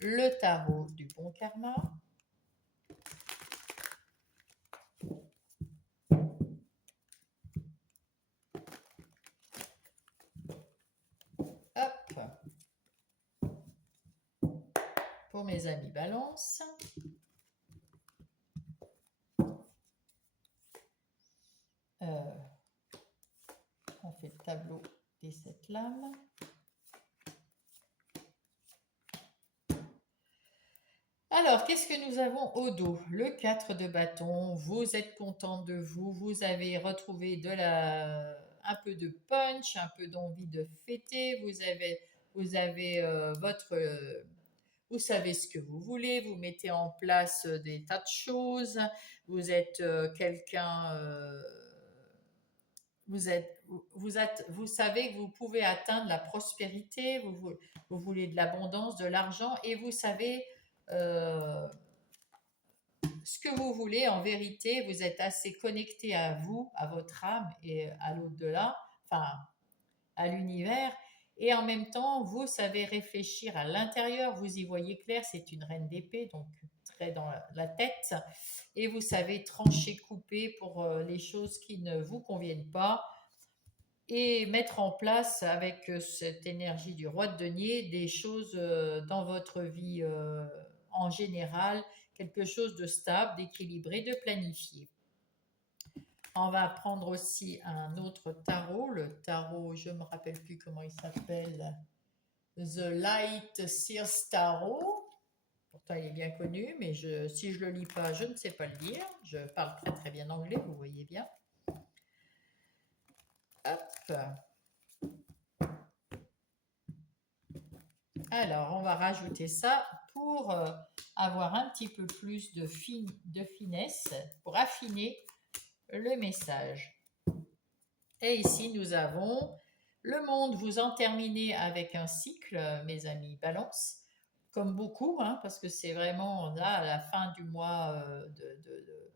le tarot du bon karma. Hop. Pour mes amis balance. On fait le tableau des 7 lames. Alors, qu'est-ce que nous avons au dos? Le 4 de bâton, vous êtes content de vous, vous avez retrouvé un peu de punch, un peu d'envie de fêter, vous savez ce que vous voulez, vous mettez en place des tas de choses, vous êtes quelqu'un, vous savez que vous pouvez atteindre la prospérité, vous voulez de l'abondance, de l'argent, et vous savez euh, ce que vous voulez. En vérité, vous êtes assez connecté à vous, à votre âme et à l'au-delà, enfin à l'univers. Et en même temps, vous savez réfléchir à l'intérieur, vous y voyez clair, c'est une reine d'épée, donc très dans la tête, et vous savez trancher, couper pour les choses qui ne vous conviennent pas, et mettre en place avec cette énergie du roi de denier des choses dans votre vie en général, quelque chose de stable, d'équilibré, de planifié. On va prendre aussi un autre tarot, le tarot, je ne me rappelle plus comment il s'appelle, The Light Seers Tarot. Pourtant, il est bien connu, mais si je ne le lis pas, je ne sais pas le lire. Je parle très très bien anglais, vous voyez bien. Hop. Alors, on va rajouter ça pour avoir un petit peu plus de finesse, pour affiner le message. Et ici, nous avons le monde. Vous en terminez avec un cycle, mes amis balance, comme beaucoup, hein, parce que c'est vraiment là, à la fin du mois de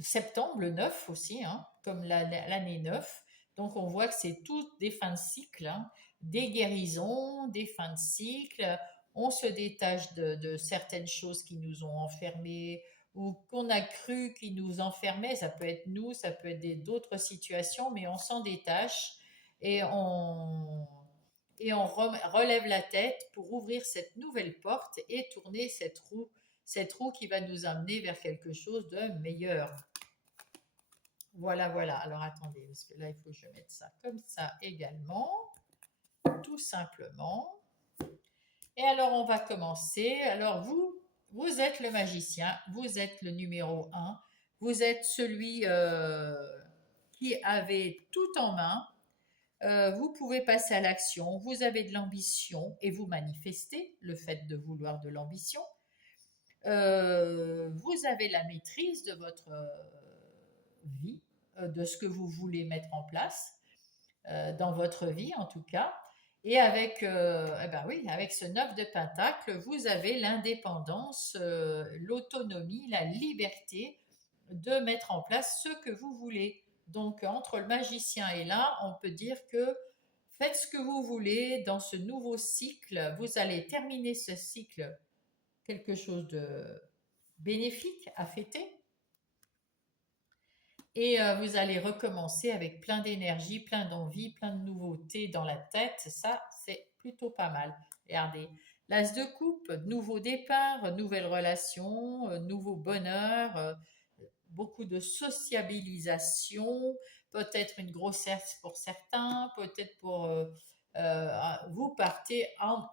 septembre, le 9 aussi, hein, comme l'année 9. Donc, on voit que c'est toutes des fins de cycle, hein, des guérisons, des fins de cycle. On se détache de certaines choses qui nous ont enfermés ou qu'on a cru qui nous enfermaient. Ça peut être nous, ça peut être d'autres situations, mais on s'en détache et relève la tête pour ouvrir cette nouvelle porte et tourner cette roue qui va nous amener vers quelque chose de meilleur. Voilà, voilà. Alors attendez, parce que là, il faut que je mette ça comme ça également, tout simplement. Et alors, on va commencer. Alors, vous êtes le magicien, vous êtes le numéro un, vous êtes celui qui avait tout en main. Vous pouvez passer à l'action, vous avez de l'ambition et vous manifestez le fait de vouloir de l'ambition. Vous avez la maîtrise de votre vie, de ce que vous voulez mettre en place dans votre vie en tout cas. Et avec, eh ben oui, avec ce 9 de Pentacle, vous avez l'indépendance, l'autonomie, la liberté de mettre en place ce que vous voulez. Donc entre le magicien et là, on peut dire que faites ce que vous voulez dans ce nouveau cycle. Vous allez terminer ce cycle quelque chose de bénéfique à fêter. Et vous allez recommencer avec plein d'énergie, plein d'envie, plein de nouveautés dans la tête. Ça, c'est plutôt pas mal. Regardez, l'as de coupe, nouveau départ, nouvelle relation, nouveau bonheur, beaucoup de sociabilisation, peut-être une grossesse pour certains, peut-être pour vous partez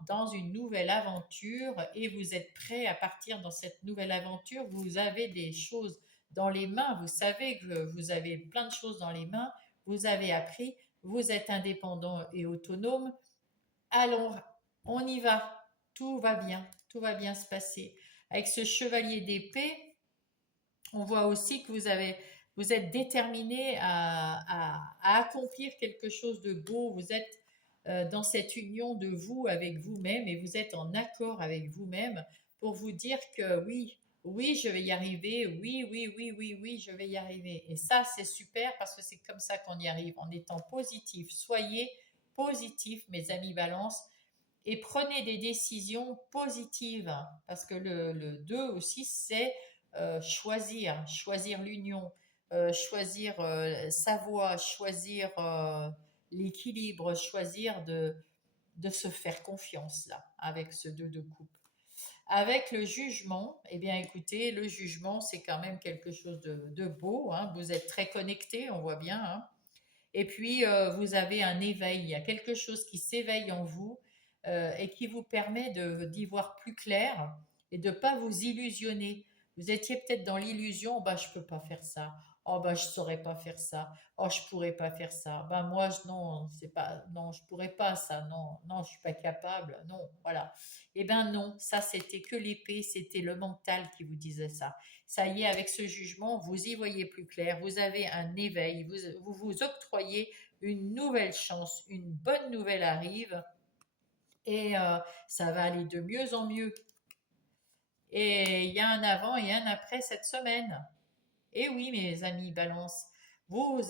dans une nouvelle aventure et vous êtes prêt à partir dans cette nouvelle aventure. Vous avez des choses dans les mains, vous savez que vous avez plein de choses dans les mains, vous avez appris, vous êtes indépendant et autonome. Allons, on y va, tout va bien se passer. Avec ce chevalier d'épée, on voit aussi que vous êtes déterminé à accomplir quelque chose de beau. Vous êtes dans cette union de vous avec vous-même et vous êtes en accord avec vous-même pour vous dire que oui, oui, je vais y arriver. Oui, oui, oui, oui, oui, je vais y arriver. Et ça, c'est super parce que c'est comme ça qu'on y arrive, en étant positif. Soyez positif, mes amis Balance, et prenez des décisions positives parce que le 2 aussi, c'est choisir l'union, choisir sa voie, choisir l'équilibre, choisir de se faire confiance là, avec ce 2 de coupe. Avec le jugement, eh bien écoutez, le jugement, c'est quand même quelque chose de beau, hein. Vous êtes très connecté, on voit bien, hein. Et puis, vous avez un éveil, il y a quelque chose qui s'éveille en vous et qui vous permet d'y voir plus clair et de ne pas vous illusionner. Vous étiez peut-être dans l'illusion, bah, je ne peux pas faire ça. Oh, bah, je ne saurais pas faire ça. Oh, je ne pourrais pas faire ça. Bah, moi, non, c'est pas, non, je ne pourrais pas ça. Non, non, je ne suis pas capable. Non, voilà. Eh bien, non, ça, c'était que l'épée, c'était le mental qui vous disait ça. Ça y est, avec ce jugement, vous y voyez plus clair, vous avez un éveil, vous octroyez une nouvelle chance, une bonne nouvelle arrive et ça va aller de mieux en mieux. Et il y a un avant et un après cette semaine. Et oui, mes amis Balance, vous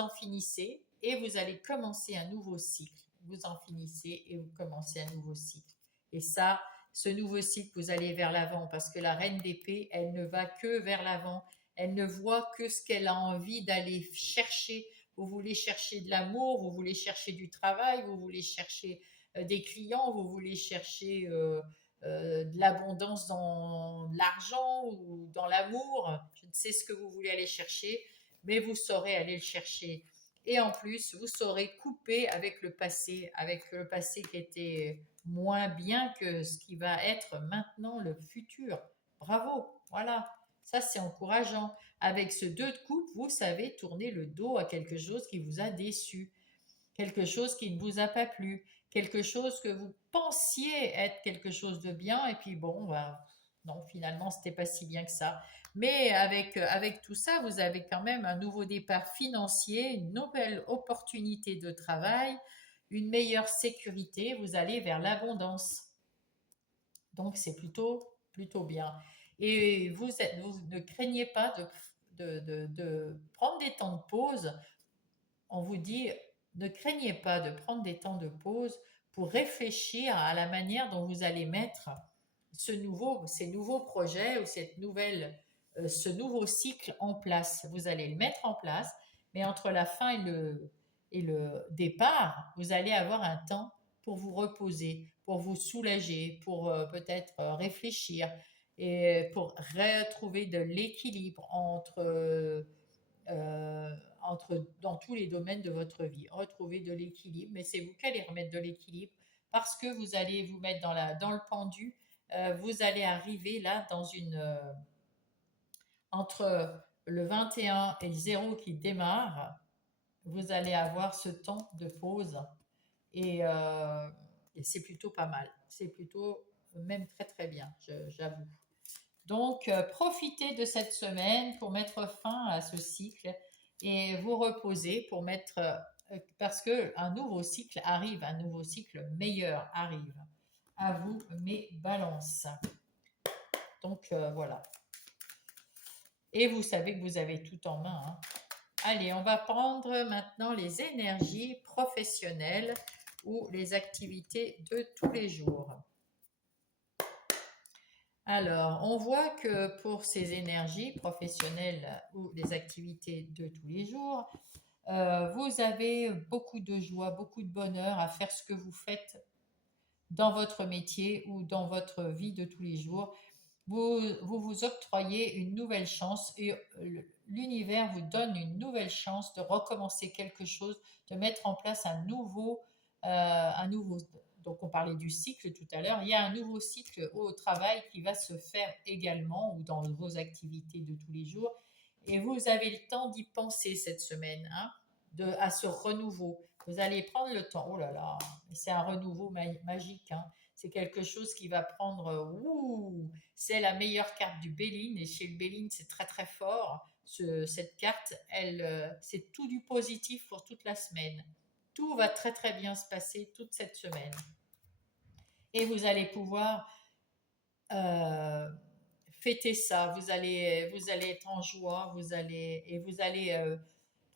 en finissez et vous allez commencer un nouveau cycle. Vous en finissez et vous commencez un nouveau cycle. Et ça, ce nouveau cycle, vous allez vers l'avant parce que la reine d'épée, elle ne va que vers l'avant. Elle ne voit que ce qu'elle a envie d'aller chercher. Vous voulez chercher de l'amour, vous voulez chercher du travail, vous voulez chercher des clients, vous voulez chercher de l'abondance dans l'argent ou dans l'amour. Je ne sais ce que vous voulez aller chercher, mais vous saurez aller le chercher. Et en plus, vous saurez couper avec le passé qui était moins bien que ce qui va être maintenant le futur. Bravo, voilà. Ça, c'est encourageant. Avec ce 2 de coupe, vous savez tourner le dos à quelque chose qui vous a déçu, quelque chose qui ne vous a pas plu, quelque chose que vous pensiez être quelque chose de bien, et puis bon, bah, non, finalement, c'était pas si bien que ça. Mais avec tout ça, vous avez quand même un nouveau départ financier, une nouvelle opportunité de travail, une meilleure sécurité, vous allez vers l'abondance. Donc c'est plutôt bien. Et vous ne craignez pas de prendre des temps de pause. On vous dit, ne craignez pas de prendre des temps de pause pour réfléchir à la manière dont vous allez mettre ces nouveaux projets ou ce nouveau cycle en place. Vous allez le mettre en place, mais entre la fin et le départ, vous allez avoir un temps pour vous reposer, pour vous soulager, pour peut-être réfléchir et pour retrouver de l'équilibre dans tous les domaines de votre vie. Retrouver de l'équilibre, mais c'est vous qui allez remettre de l'équilibre parce que vous allez vous mettre dans le pendu. Vous allez arriver là entre le 21 et le 0 qui démarre, vous allez avoir ce temps de pause et, euh, et c'est plutôt pas mal. C'est plutôt même très très bien, j'avoue. Donc, profitez de cette semaine pour mettre fin à ce cycle et vous reposer pour mettre, parce que un nouveau cycle arrive, un nouveau cycle meilleur arrive. À vous, mes balances. Donc, voilà. Et vous savez que vous avez tout en main, hein. Allez, on va prendre maintenant les énergies professionnelles ou les activités de tous les jours. Alors, on voit que pour ces énergies professionnelles ou les activités de tous les jours, vous avez beaucoup de joie, beaucoup de bonheur à faire ce que vous faites dans votre métier ou dans votre vie de tous les jours. Vous octroyez une nouvelle chance et l'univers vous donne une nouvelle chance de recommencer quelque chose, de mettre en place un nouveau. Donc on parlait du cycle tout à l'heure. Il y a un nouveau cycle au travail qui va se faire également ou dans vos activités de tous les jours. Et vous avez le temps d'y penser cette semaine, hein, à ce renouveau. Vous allez prendre le temps. Oh là là, c'est un renouveau magique, hein. C'est quelque chose qui va prendre. C'est la meilleure carte du Béline et chez le Béline c'est très très fort. Cette carte, c'est tout du positif pour toute la semaine. Tout va très très bien se passer toute cette semaine et vous allez pouvoir euh, fêter ça. Vous allez être en joie, vous allez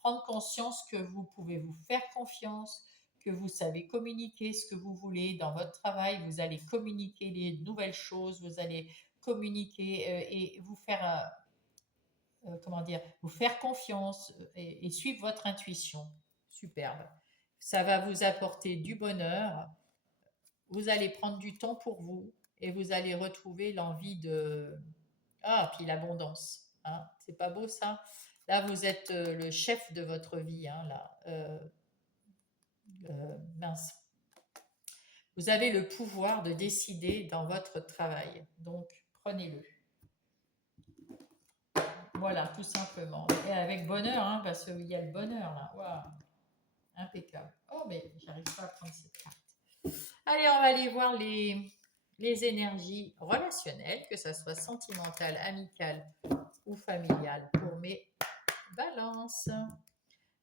prendre conscience que vous pouvez vous faire confiance, que vous savez communiquer ce que vous voulez dans votre travail, vous allez communiquer les nouvelles choses, vous allez communiquer et vous faire, comment dire, vous faire confiance et suivre votre intuition. Superbe. Ça va vous apporter du bonheur. Vous allez prendre du temps pour vous et vous allez retrouver l'envie de... Ah, puis l'abondance. Hein. C'est pas beau ça? Là, vous êtes le chef de votre vie. Hein, là. Mince. Vous avez le pouvoir de décider dans votre travail. Donc, prenez-le. Voilà, tout simplement. Et avec bonheur, hein, parce qu'il y a le bonheur là. Waouh, impeccable. Oh, mais j'arrive pas à prendre cette carte. Allez, on va aller voir les énergies relationnelles, que ce soit sentimentale, amicale ou familiale, pour mes balances.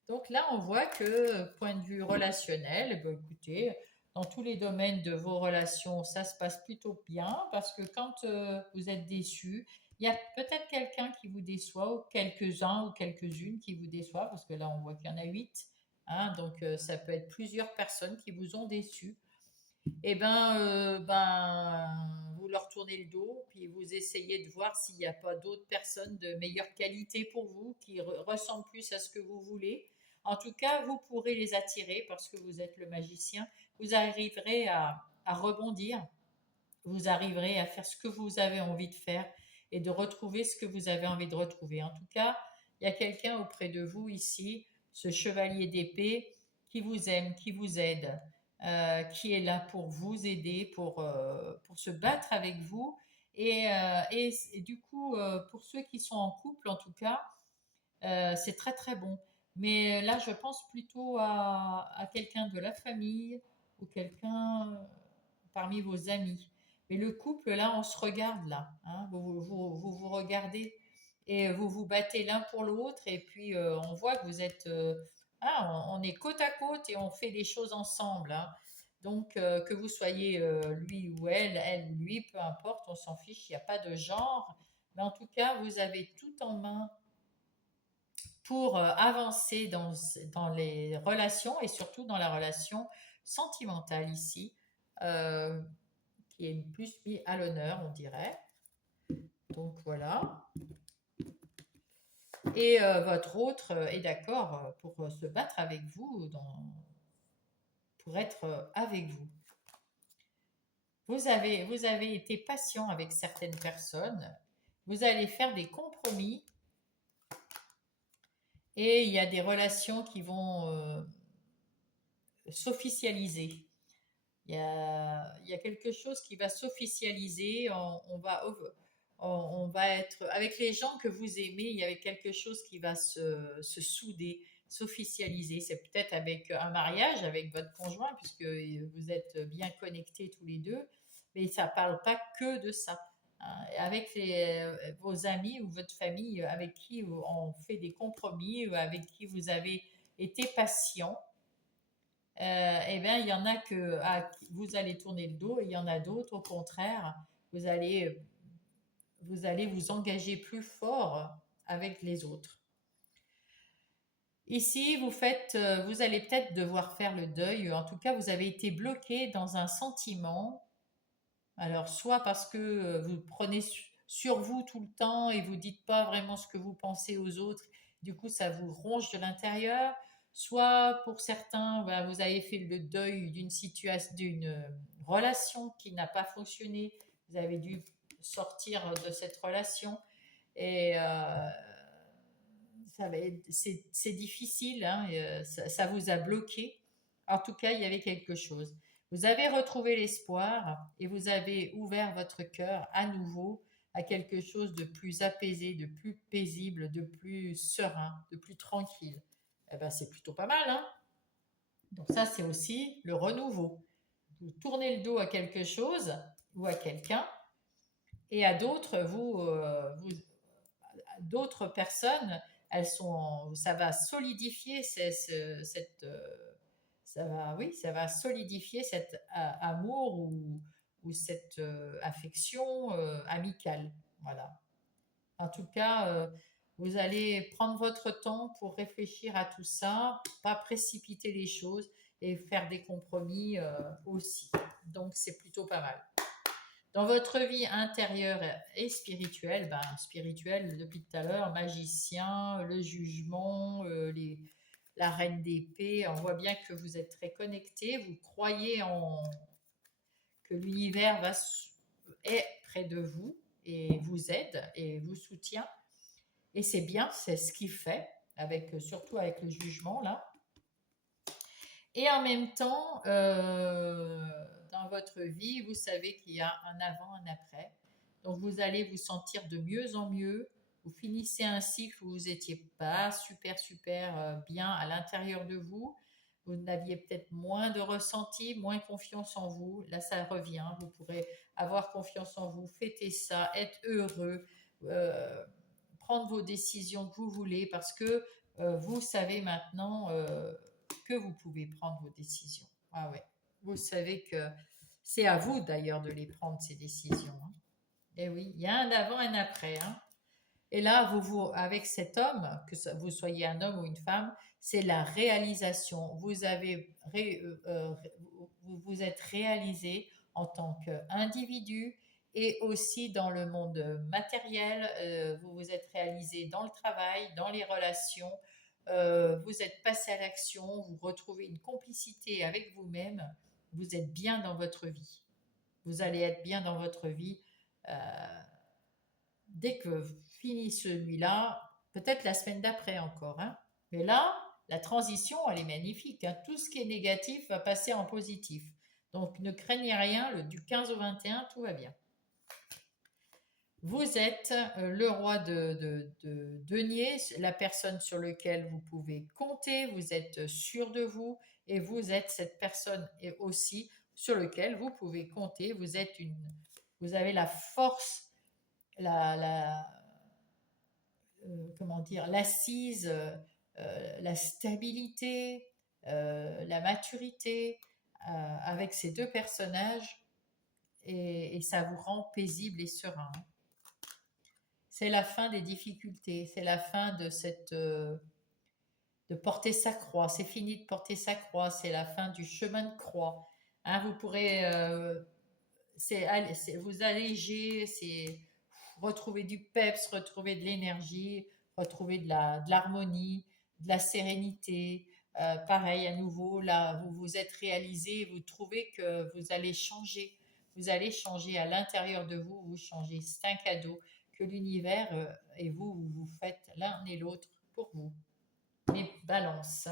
Donc là, on voit que, point de vue relationnel, ben, écoutez, dans tous les domaines de vos relations, ça se passe plutôt bien parce que quand vous êtes déçu, il y a peut-être quelqu'un qui vous déçoit ou quelques-uns ou quelques-unes qui vous déçoivent parce que là, on voit qu'il y en a 8. Hein, donc ça peut être plusieurs personnes qui vous ont déçu. Et vous leur tournez le dos, puis vous essayez de voir s'il n'y a pas d'autres personnes de meilleure qualité pour vous, qui ressemblent plus à ce que vous voulez. En tout cas, vous pourrez les attirer parce que vous êtes le magicien. Vous arriverez à rebondir, vous arriverez à faire ce que vous avez envie de faire et de retrouver ce que vous avez envie de retrouver. En tout cas, il y a quelqu'un auprès de vous ici, ce chevalier d'épée, qui vous aime, qui vous aide, qui est là pour vous aider, pour se battre avec vous. Et du coup, pour ceux qui sont en couple, en tout cas, c'est très très bon. Mais là, je pense plutôt à quelqu'un de la famille ou quelqu'un parmi vos amis. Mais le couple, là, on se regarde là. Hein, vous regardez et vous vous battez l'un pour l'autre. Et puis, on voit que vous êtes... on est côte à côte et on fait des choses ensemble. Hein. Donc, que vous soyez lui ou elle ou lui, peu importe, on s'en fiche, il n'y a pas de genre. Mais en tout cas, vous avez tout en main pour avancer dans les relations et surtout dans la relation sentimentale ici, euh, qui est plus mis à l'honneur, on dirait. Donc voilà. Et votre autre est d'accord pour se battre avec vous, pour être avec vous. Vous avez été patient avec certaines personnes. Vous allez faire des compromis et il y a des relations qui vont s'officialiser. Il y a quelque chose qui va s'officialiser. On va être avec les gens que vous aimez. Il y a quelque chose qui va se souder, s'officialiser. C'est peut-être avec un mariage avec votre conjoint, puisque vous êtes bien connectés tous les deux. Mais ça ne parle pas que de ça. Hein. Avec vos amis ou votre famille avec qui on fait des compromis, avec qui vous avez été patient, eh bien, il y en a vous allez tourner le dos et il y en a d'autres, au contraire, vous allez, vous allez vous engager plus fort avec les autres. Ici, vous allez peut-être devoir faire le deuil. En tout cas, vous avez été bloqué dans un sentiment. Alors, soit parce que vous prenez sur vous tout le temps et vous dites pas vraiment ce que vous pensez aux autres, du coup, ça vous ronge de l'intérieur. Soit pour certains, ben, vous avez fait le deuil d'une situation, d'une relation qui n'a pas fonctionné. Vous avez dû sortir de cette relation et c'est difficile, hein, ça vous a bloqué. En tout cas, il y avait quelque chose. Vous avez retrouvé l'espoir et vous avez ouvert votre cœur à nouveau à quelque chose de plus apaisé, de plus paisible, de plus serein, de plus tranquille. Eh ben, c'est plutôt pas mal, hein? Donc ça, c'est aussi le renouveau. Vous tournez le dos à quelque chose ou à quelqu'un et à d'autres, d'autres personnes, ça va solidifier ça va solidifier cet amour ou cette affection amicale. Voilà. En tout cas, vous allez prendre votre temps pour réfléchir à tout ça, pas précipiter les choses et faire des compromis aussi. Donc, c'est plutôt pas mal. Dans votre vie intérieure et spirituelle, spirituelle depuis tout à l'heure, magicien, le jugement, la reine d'épée, on voit bien que vous êtes très connecté, vous croyez que l'univers est près de vous et vous aide et vous soutient. Et c'est bien, c'est ce qu'il fait, surtout avec le jugement là. Et en même temps, dans votre vie, vous savez qu'il y a un avant, un après. Donc vous allez vous sentir de mieux en mieux. Vous finissez un cycle où vous n'étiez pas super bien à l'intérieur de vous. Vous n'aviez peut-être moins de ressenti, moins confiance en vous. Là, ça revient. Vous pourrez avoir confiance en vous, fêter ça, être heureux, euh, prendre vos décisions que vous voulez parce que vous savez maintenant que vous pouvez prendre vos décisions. Ah ouais. Vous savez que c'est à vous d'ailleurs de les prendre, ces décisions. Hein. Et oui, il y a un avant et un après. Hein. Et là, avec cet homme, vous soyez un homme ou une femme, c'est la réalisation. Vous vous êtes réalisé en tant qu'individu et aussi dans le monde matériel. Vous vous êtes réalisé dans le travail, dans les relations. Vous êtes passé à l'action. Vous retrouvez une complicité avec vous-même. Vous êtes bien dans votre vie. Vous allez être bien dans votre vie. Dès que finit celui-là, peut-être la semaine d'après encore. Hein. Mais là, la transition, elle est magnifique. Hein. Tout ce qui est négatif va passer en positif. Donc ne craignez rien, du 15 au 21, tout va bien. Vous êtes le roi de denier, la personne sur laquelle vous pouvez compter, vous êtes sûr de vous et vous êtes cette personne aussi sur laquelle vous pouvez compter. Vous avez la force, la comment dire, l'assise, la stabilité, la maturité avec ces deux personnages et ça vous rend paisible et serein. C'est la fin des difficultés, c'est la fin de porter sa croix, c'est fini de porter sa croix, c'est la fin du chemin de croix. Hein, vous pourrez vous alléger, c'est retrouver du peps, retrouver de l'énergie, retrouver de l'harmonie, de la sérénité. Pareil, à nouveau, là, vous vous êtes réalisé, vous trouvez que vous allez changer. Vous allez changer à l'intérieur de vous, vous changez. C'est un cadeau que l'univers et vous faites l'un et l'autre pour vous. Les balances.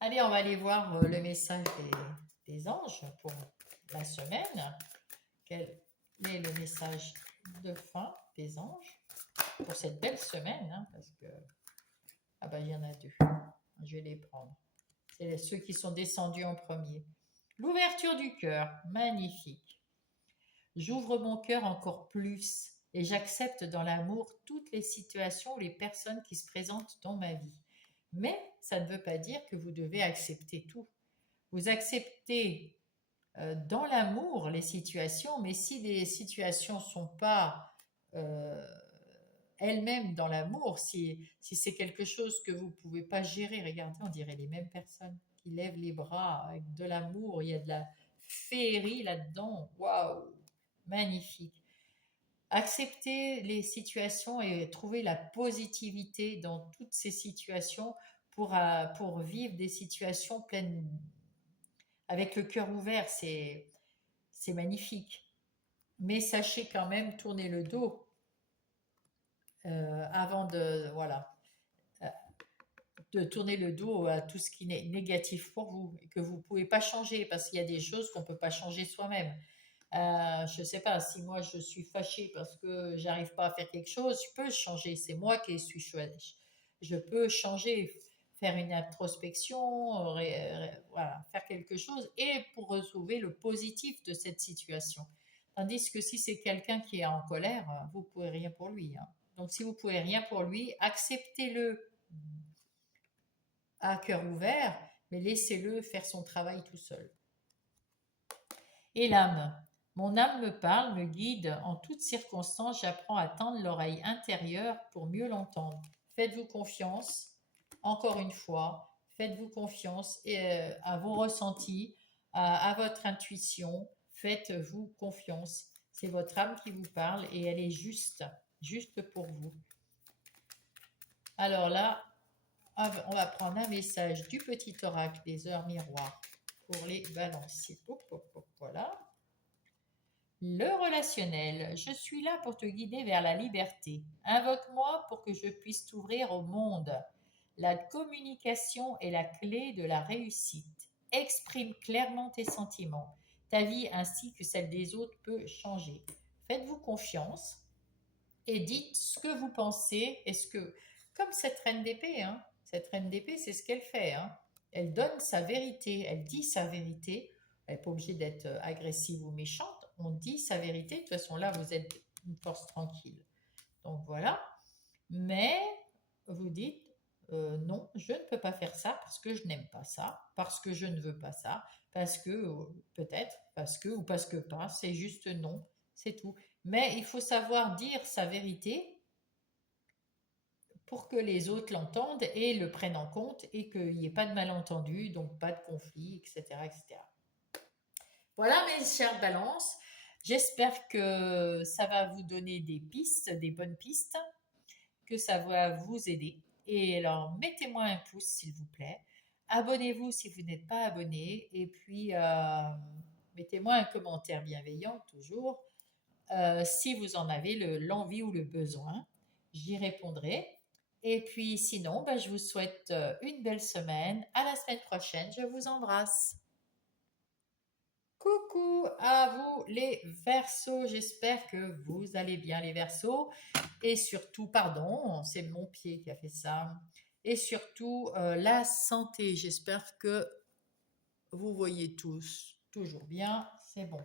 Allez, on va aller voir le message des anges pour la semaine. Quel est le message de fin des anges pour cette belle semaine, hein, parce que ah ben il y en a deux. Je vais les prendre. C'est ceux qui sont descendus en premier. L'ouverture du cœur, magnifique. J'ouvre mon cœur encore plus et j'accepte dans l'amour toutes les situations ou les personnes qui se présentent dans ma vie. Mais ça ne veut pas dire que vous devez accepter tout. Vous acceptez dans l'amour les situations, mais si les situations ne sont pas euh, elles-mêmes dans l'amour, si c'est quelque chose que vous ne pouvez pas gérer, regardez, on dirait les mêmes personnes qui lèvent les bras avec de l'amour, il y a de la féerie là-dedans, waouh, magnifique. Accepter les situations et trouver la positivité dans toutes ces situations pour vivre des situations pleines avec le cœur ouvert, c'est magnifique. Mais sachez quand même tourner le dos avant voilà, euh, de tourner le dos à tout ce qui est négatif pour vous et que vous ne pouvez pas changer parce qu'il y a des choses qu'on ne peut pas changer soi-même. Je ne sais pas, si moi je suis fâchée parce que j'arrive pas à faire quelque chose, je peux changer, c'est moi qui suis chouette. Je peux changer, faire une introspection, voilà, faire quelque chose et pour retrouver le positif de cette situation. Tandis que si c'est quelqu'un qui est en colère, vous ne pouvez rien pour lui, hein. Donc si vous ne pouvez rien pour lui, acceptez-le à cœur ouvert, mais laissez-le faire son travail tout seul. Et l'âme. Mon âme me parle, me guide. En toutes circonstances, j'apprends à tendre l'oreille intérieure pour mieux l'entendre. Faites-vous confiance. Encore une fois, faites-vous confiance à vos ressentis, à votre intuition. Faites-vous confiance. C'est votre âme qui vous parle et elle est juste, juste pour vous. Alors là, on va prendre un message du petit oracle des heures miroirs pour les balanciers. Voilà. Le relationnel. Je suis là pour te guider vers la liberté. Invoque-moi pour que je puisse t'ouvrir au monde. La communication est la clé de la réussite. Exprime clairement tes sentiments. Ta vie ainsi que celle des autres peut changer. Faites-vous confiance et dites ce que vous pensez. Comme cette reine d'épée, hein, cette reine d'épée, c'est ce qu'elle fait, hein. Elle donne sa vérité, elle dit sa vérité. Elle n'est pas obligée d'être agressive ou méchante. On dit sa vérité. De toute façon, là, vous êtes une force tranquille. Donc voilà. Mais vous dites non, je ne peux pas faire ça parce que je n'aime pas ça, parce que je ne veux pas ça, parce que peut-être, parce que ou parce que pas. C'est juste non, c'est tout. Mais il faut savoir dire sa vérité pour que les autres l'entendent et le prennent en compte et qu'il n'y ait pas de malentendu, donc pas de conflit, etc., etc. Voilà mes chères balances. J'espère que ça va vous donner des pistes, des bonnes pistes, que ça va vous aider. Et alors, mettez-moi un pouce, s'il vous plaît. Abonnez-vous si vous n'êtes pas abonné. Et puis, mettez-moi un commentaire bienveillant, toujours. Si vous en avez l'envie ou le besoin, j'y répondrai. Et puis, sinon, ben, je vous souhaite une belle semaine. À la semaine prochaine. Je vous embrasse. Coucou à vous les Verseaux, j'espère que vous allez bien les Verseaux et surtout, pardon, c'est mon pied qui a fait ça, et surtout la santé, j'espère que vous voyez tous toujours bien, c'est bon.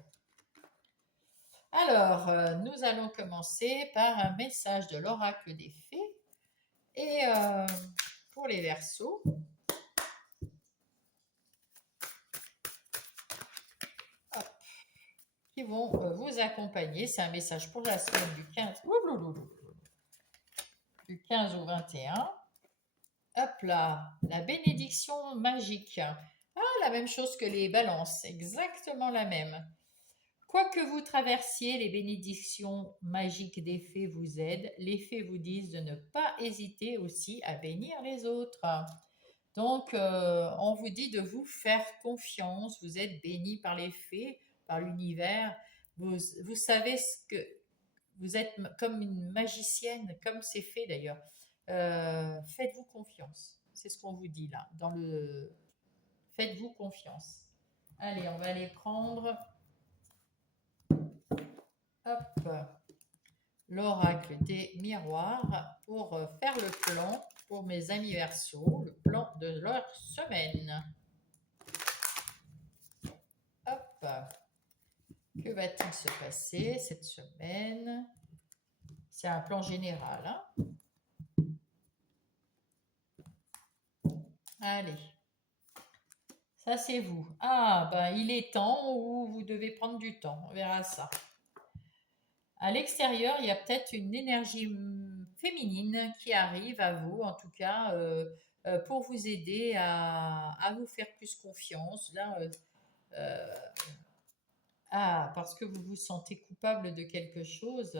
Alors, nous allons commencer par un message de l'oracle des fées et pour les Verseaux. Qui vont vous accompagner. C'est un message pour la semaine du 15, du 15 au 21. Hop là, la bénédiction magique. Ah, la même chose que les balances, exactement la même. Quoi que vous traversiez, les bénédictions magiques des fées vous aident. Les fées vous disent de ne pas hésiter aussi à bénir les autres. Donc, on vous dit de vous faire confiance. Vous êtes béni par les fées, par l'univers. Vous savez ce que vous êtes comme une magicienne, comme c'est fait d'ailleurs. Faites-vous confiance. C'est ce qu'on vous dit là, dans le faites-vous confiance. Allez, on va aller prendre hop, l'oracle des miroirs pour faire le plan pour mes amis Verseaux, le plan de leur semaine. Hop, que va-t-il se passer cette semaine? C'est un plan général. Hein. Allez, ça c'est vous. Ah, ben il est temps où vous devez prendre du temps. On verra ça. À l'extérieur, il y a peut-être une énergie féminine qui arrive à vous, en tout cas, pour vous aider à vous faire plus confiance. Là, parce que vous vous sentez coupable de quelque chose.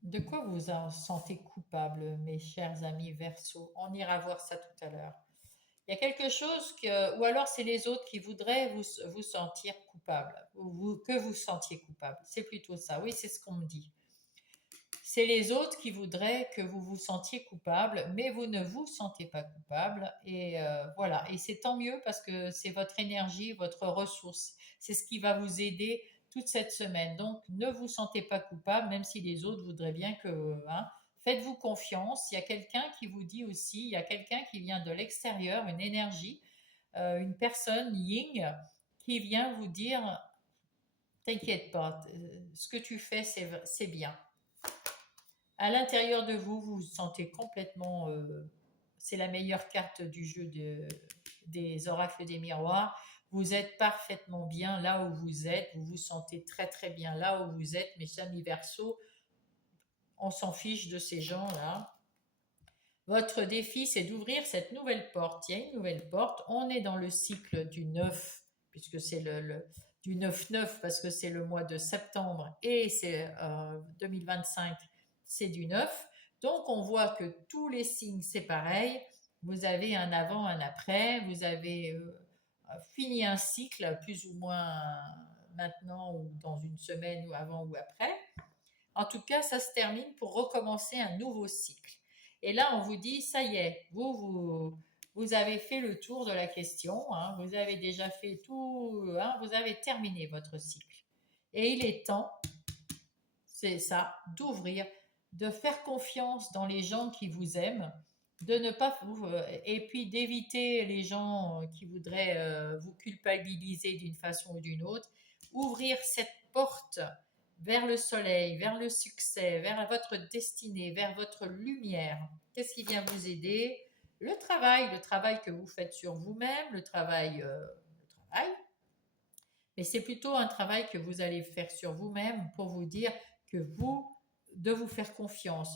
De quoi vous vous en sentez coupable, mes chers amis Verseau? On ira voir ça tout à l'heure. Il y a quelque chose que, ou alors c'est les autres qui voudraient vous sentir coupable, que vous sentiez coupable. C'est plutôt ça. Oui, c'est ce qu'on me dit. C'est les autres qui voudraient que vous vous sentiez coupable, mais vous ne vous sentez pas coupable. Et voilà. Et c'est tant mieux parce que c'est votre énergie, votre ressource. C'est ce qui va vous aider toute cette semaine. Donc, ne vous sentez pas coupable, même si les autres voudraient bien que... Hein, faites-vous confiance. Il y a quelqu'un qui vous dit aussi, il y a quelqu'un qui vient de l'extérieur, une énergie, une personne, Ying, qui vient vous dire, t'inquiète pas, ce que tu fais, c'est bien. À l'intérieur de vous, vous vous sentez complètement... c'est la meilleure carte du jeu des oracles des miroirs. Vous êtes parfaitement bien là où vous êtes. Vous vous sentez très très bien là où vous êtes, mes amis Verseaux. On s'en fiche de ces gens-là. Votre défi, c'est d'ouvrir cette nouvelle porte. Il y a une nouvelle porte. On est dans le cycle du 9, puisque c'est du 9-9, parce que c'est le mois de septembre et c'est 2025, c'est du 9. Donc, on voit que tous les signes, c'est pareil. Vous avez un avant, un après. Vous avez fini un cycle, plus ou moins maintenant, ou dans une semaine, ou avant ou après. En tout cas, ça se termine pour recommencer un nouveau cycle. Et là, on vous dit, ça y est, vous avez fait le tour de la question, hein, vous avez déjà fait tout, hein, vous avez terminé votre cycle. Et il est temps, c'est ça, d'ouvrir, de faire confiance dans les gens qui vous aiment, de ne pas vous, et puis d'éviter les gens qui voudraient vous culpabiliser d'une façon ou d'une autre. Ouvrir cette porte vers le soleil, vers le succès, vers votre destinée, vers votre lumière. Qu'est-ce qui vient vous aider? Le travail que vous faites sur vous-même, le travail. Mais c'est plutôt un travail que vous allez faire sur vous-même pour vous dire que de vous faire confiance,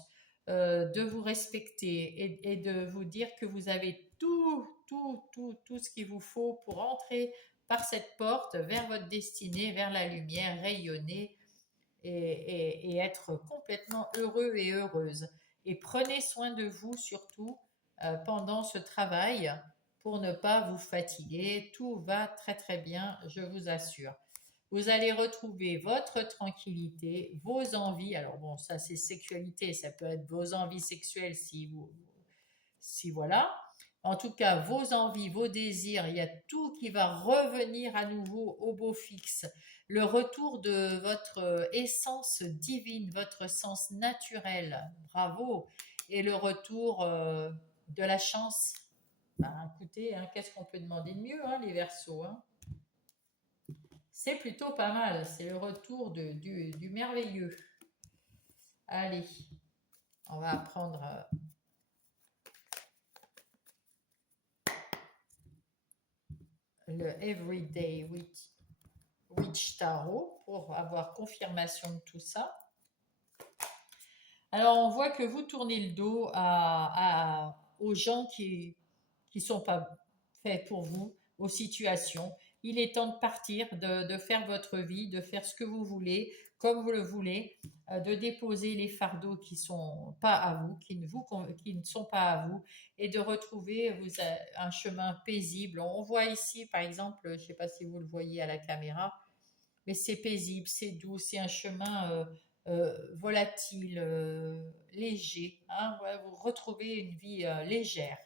de vous respecter et de vous dire que vous avez tout ce qu'il vous faut pour entrer par cette porte vers votre destinée, vers la lumière, rayonner et être complètement heureux et heureuse. Et prenez soin de vous surtout pendant ce travail pour ne pas vous fatiguer. Tout va très très bien, je vous assure. Vous allez retrouver votre tranquillité, vos envies. Alors bon, ça c'est sexualité, ça peut être vos envies sexuelles si voilà. En tout cas, vos envies, vos désirs, il y a tout qui va revenir à nouveau au beau fixe. Le retour de votre essence divine, votre sens naturel, bravo. Et le retour de la chance. Ben, écoutez, hein, qu'est-ce qu'on peut demander de mieux, hein, les Verseaux, hein? C'est plutôt pas mal, c'est le retour du merveilleux. Allez, on va apprendre le Everyday Witch Tarot pour avoir confirmation de tout ça. Alors, on voit que vous tournez le dos aux gens qui sont pas faits pour vous, aux situations. il est temps de partir, de faire votre vie, de faire ce que vous voulez, comme vous le voulez, de déposer les fardeaux qui sont pas à vous, qui ne sont pas à vous, et de retrouver un chemin paisible. On voit ici, par exemple, je ne sais pas si vous le voyez à la caméra, mais c'est paisible, c'est doux, c'est un chemin volatile, léger. Hein, ouais, vous retrouvez une vie légère.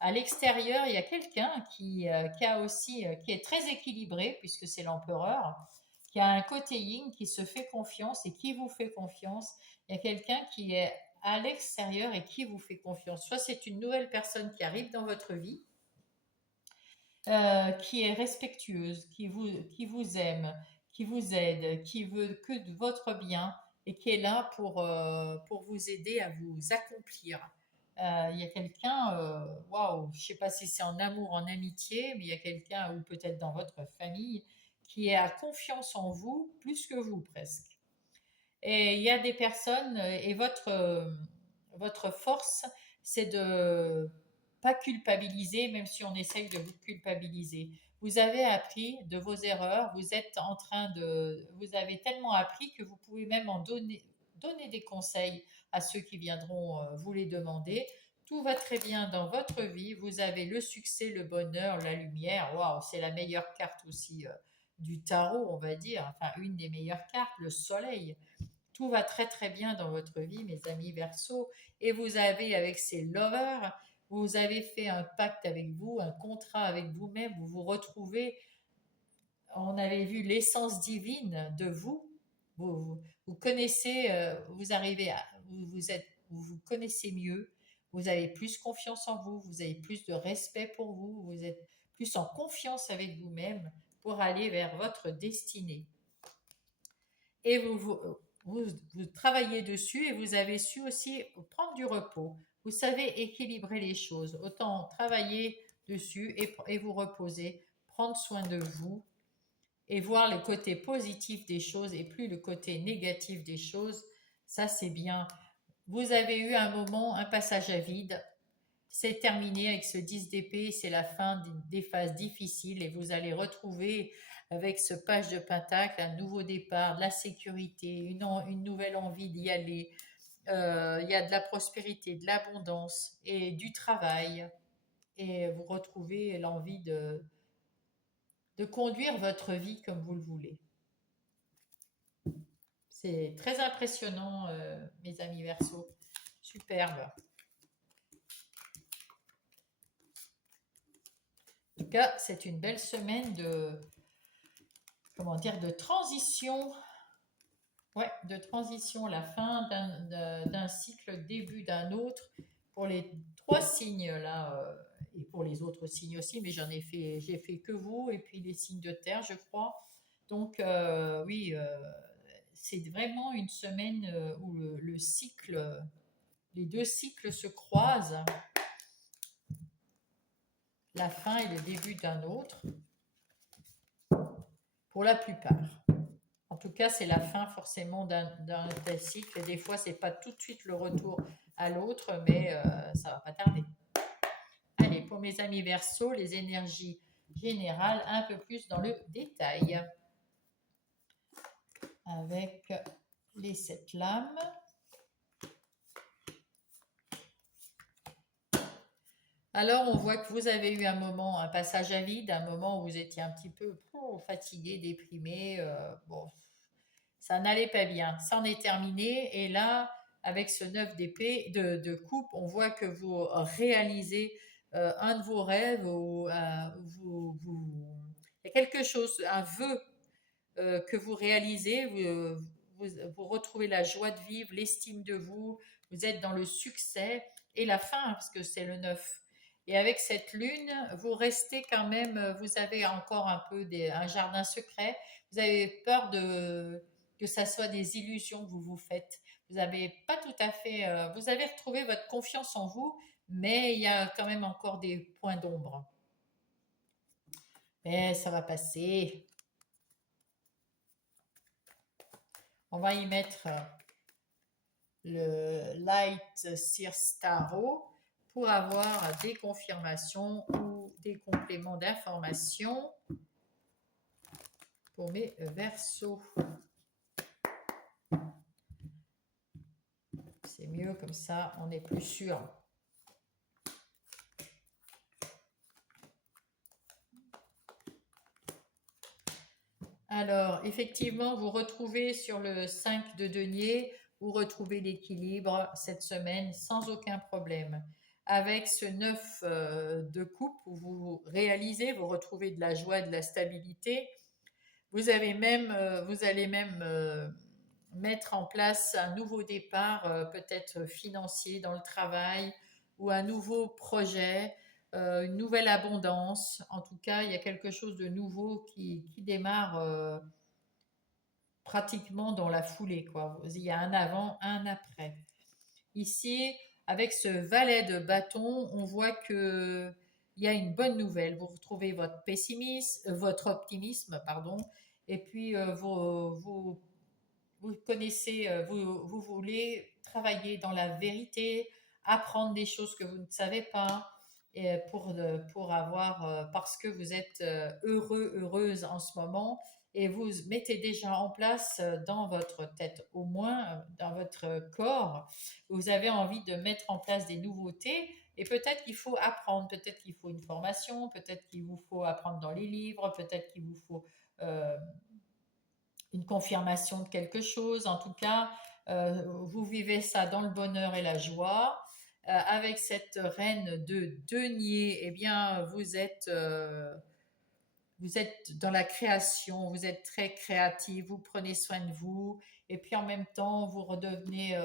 À l'extérieur, il y a quelqu'un qui a aussi, qui est très équilibré, puisque c'est l'empereur, qui a un côté yin, qui se fait confiance et qui vous fait confiance. Il y a quelqu'un qui est à l'extérieur et qui vous fait confiance. Soit c'est une nouvelle personne qui arrive dans votre vie, qui est respectueuse, qui vous aime, qui vous aide, qui veut que de votre bien et qui est là pour vous aider à vous accomplir. Il y a quelqu'un, waouh, je ne sais pas si c'est en amour, en amitié, mais il y a quelqu'un, ou peut-être dans votre famille, qui a confiance en vous, plus que vous presque. Et il y a des personnes, et votre force, c'est de pas culpabiliser, même si on essaye de vous culpabiliser. Vous avez appris de vos erreurs, vous avez tellement appris que vous pouvez même donner des conseils à ceux qui viendront vous les demander. Tout va très bien dans votre vie, vous avez le succès, le bonheur, la lumière. Waouh, c'est la meilleure carte aussi du tarot, on va dire, enfin une des meilleures cartes, le soleil. Tout va très très bien dans votre vie, mes amis Verseau. Et vous avez, avec ces lovers, vous avez fait un pacte avec vous, un contrat avec vous-même. Vous vous retrouvez. On avait vu l'essence divine de vous. Vous connaissez, vous arrivez à, vous vous connaissez mieux. Vous avez plus confiance en vous. Vous avez plus de respect pour vous. Vous êtes plus en confiance avec vous-même pour aller vers votre destinée. Et vous travaillez dessus et vous avez su aussi prendre du repos. Vous savez équilibrer les choses. Autant travailler dessus et vous reposer, prendre soin de vous et voir les côtés positifs des choses et plus le côté négatif des choses. Ça, c'est bien. Vous avez eu un moment, un passage à vide. C'est terminé avec ce 10 d'épée, c'est la fin des phases difficiles et vous allez retrouver avec ce page de pentacle un nouveau départ, de la sécurité, une nouvelle envie d'y aller. Il y a de la prospérité, de l'abondance et du travail. Et vous retrouvez l'envie de conduire votre vie comme vous le voulez. C'est très impressionnant, mes amis Verseau. Superbe. En tout cas, c'est une belle semaine de transition. Ouais, de transition, la fin d'un cycle, début d'un autre pour les trois signes là, et pour les autres signes aussi, mais j'ai fait que vous et puis les signes de terre, je crois. Donc oui, c'est vraiment une semaine où le cycle, les deux cycles se croisent, la fin et le début d'un autre, pour la plupart. En tout cas, c'est la fin forcément d'un cycle. Et des fois, c'est pas tout de suite le retour à l'autre, mais ça va pas tarder. Allez, pour mes amis Verseau, les énergies générales, un peu plus dans le détail. Avec les 7 lames. Alors, on voit que vous avez eu un moment, un passage à vide, un moment où vous étiez un petit peu fatigué, déprimé. Bon, ça n'allait pas bien. Ça en est terminé. Et là, avec ce 9 d'épée, de coupe, on voit que vous réalisez un de vos rêves. Il y a quelque chose, un vœu que vous réalisez. Vous retrouvez la joie de vivre, l'estime de vous. Vous êtes dans le succès et la fin, parce que c'est le 9. Et avec cette lune, vous restez quand même, vous avez encore un peu un jardin secret. Vous avez peur que ça soit des illusions que vous vous faites. Vous n'avez pas tout à fait, vous avez retrouvé votre confiance en vous, mais il y a quand même encore des points d'ombre. Mais ça va passer. On va y mettre le Light Sears Tarot pour avoir des confirmations ou des compléments d'informations pour mes Verseaux. C'est mieux comme ça, on est plus sûr. Alors, effectivement, vous retrouvez sur le 5 de denier, vous retrouvez l'équilibre cette semaine sans aucun problème. Avec ce 9 de coupe, vous réalisez, vous retrouvez de la joie, de la stabilité. Vous allez même mettre en place un nouveau départ, peut-être financier dans le travail, ou un nouveau projet, une nouvelle abondance. En tout cas, il y a quelque chose de nouveau qui démarre pratiquement dans la foulée, quoi. Il y a un avant, un après. Ici, avec ce valet de bâton, on voit que il y a une bonne nouvelle. Vous retrouvez votre pessimisme, votre optimisme, pardon, et puis vous connaissez, vous voulez travailler dans la vérité, apprendre des choses que vous ne savez pas, et pour avoir, parce que vous êtes heureux, heureuse en ce moment, et vous mettez déjà en place dans votre tête, au moins dans votre corps, vous avez envie de mettre en place des nouveautés, et peut-être qu'il faut apprendre, peut-être qu'il faut une formation, peut-être qu'il vous faut apprendre dans les livres, peut-être qu'il vous faut euh, une confirmation de quelque chose. En tout cas, vous vivez ça dans le bonheur et la joie. Avec cette reine de denier, eh bien, vous êtes dans la création, vous êtes très créatif, vous prenez soin de vous, et puis en même temps, vous redevenez,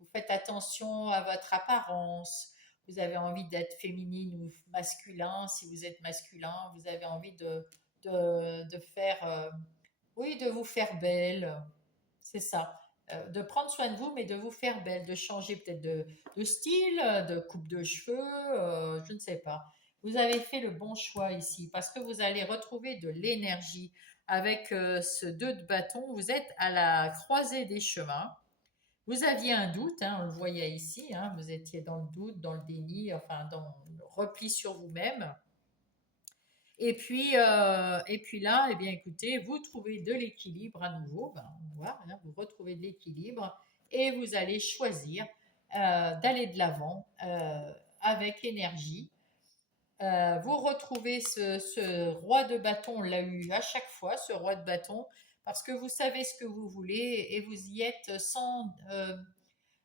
vous faites attention à votre apparence. Vous avez envie d'être féminine ou masculin. Si vous êtes masculin, vous avez envie de faire oui, de vous faire belle, c'est ça. De prendre soin de vous, mais de vous faire belle, de changer peut-être de style, de coupe de cheveux, je ne sais pas. Vous avez fait le bon choix ici parce que vous allez retrouver de l'énergie avec ce 2 de bâton. Vous êtes à la croisée des chemins. Vous aviez un doute, hein, on le voyait ici, hein, vous étiez dans le doute, dans le déni, enfin dans le repli sur vous-même. Et puis là, eh bien, écoutez, vous trouvez de l'équilibre à nouveau. Ben, on voit, hein, vous retrouvez de l'équilibre et vous allez choisir d'aller de l'avant avec énergie. Vous retrouvez ce roi de bâton, on l'a eu à chaque fois, ce roi de bâton, parce que vous savez ce que vous voulez et vous y êtes sans...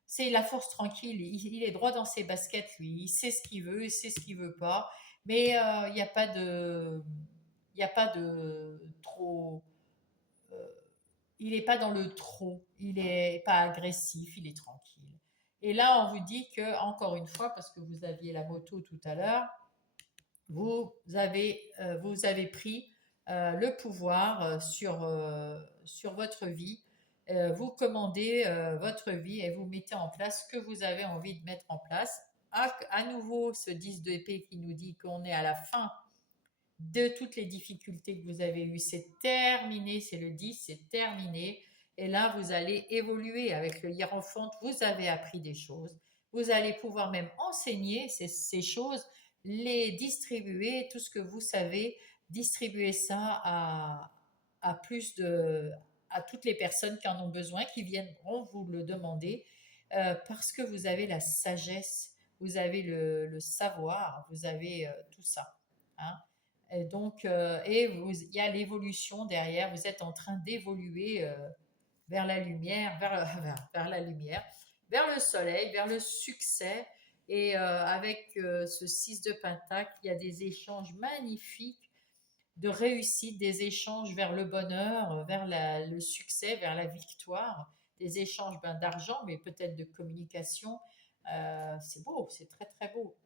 c'est la force tranquille. Il est droit dans ses baskets, lui. Il sait ce qu'il veut, il sait ce qu'il veut pas. Mais il n'y a pas de, il n'y a pas de trop. euh, il n'est pas dans le trop. Il n'est pas agressif. Il est tranquille. Et là, on vous dit que encore une fois, parce que vous aviez la moto tout à l'heure, vous avez pris le pouvoir sur votre vie. Vous commandez votre vie et vous mettez en place ce que vous avez envie de mettre en place. À nouveau, ce 10 d'épée qui nous dit qu'on est à la fin de toutes les difficultés que vous avez eues. C'est terminé, c'est le 10, c'est terminé. Et là, vous allez évoluer avec le hiérophante. Vous avez appris des choses. Vous allez pouvoir même enseigner ces choses, les distribuer, tout ce que vous savez, distribuer ça à plus de, à toutes les personnes qui en ont besoin, qui viendront vous le demander, parce que vous avez la sagesse, vous avez le savoir, vous avez tout ça. Hein. Et donc, il y a l'évolution derrière. Vous êtes en train d'évoluer vers la lumière, vers la lumière, vers le soleil, vers le succès. Et avec ce 6 de Pentacle, il y a des échanges magnifiques de réussite, des échanges vers le bonheur, vers le succès, vers la victoire, des échanges d'argent, mais peut-être de communication. C'est beau, c'est très très beau.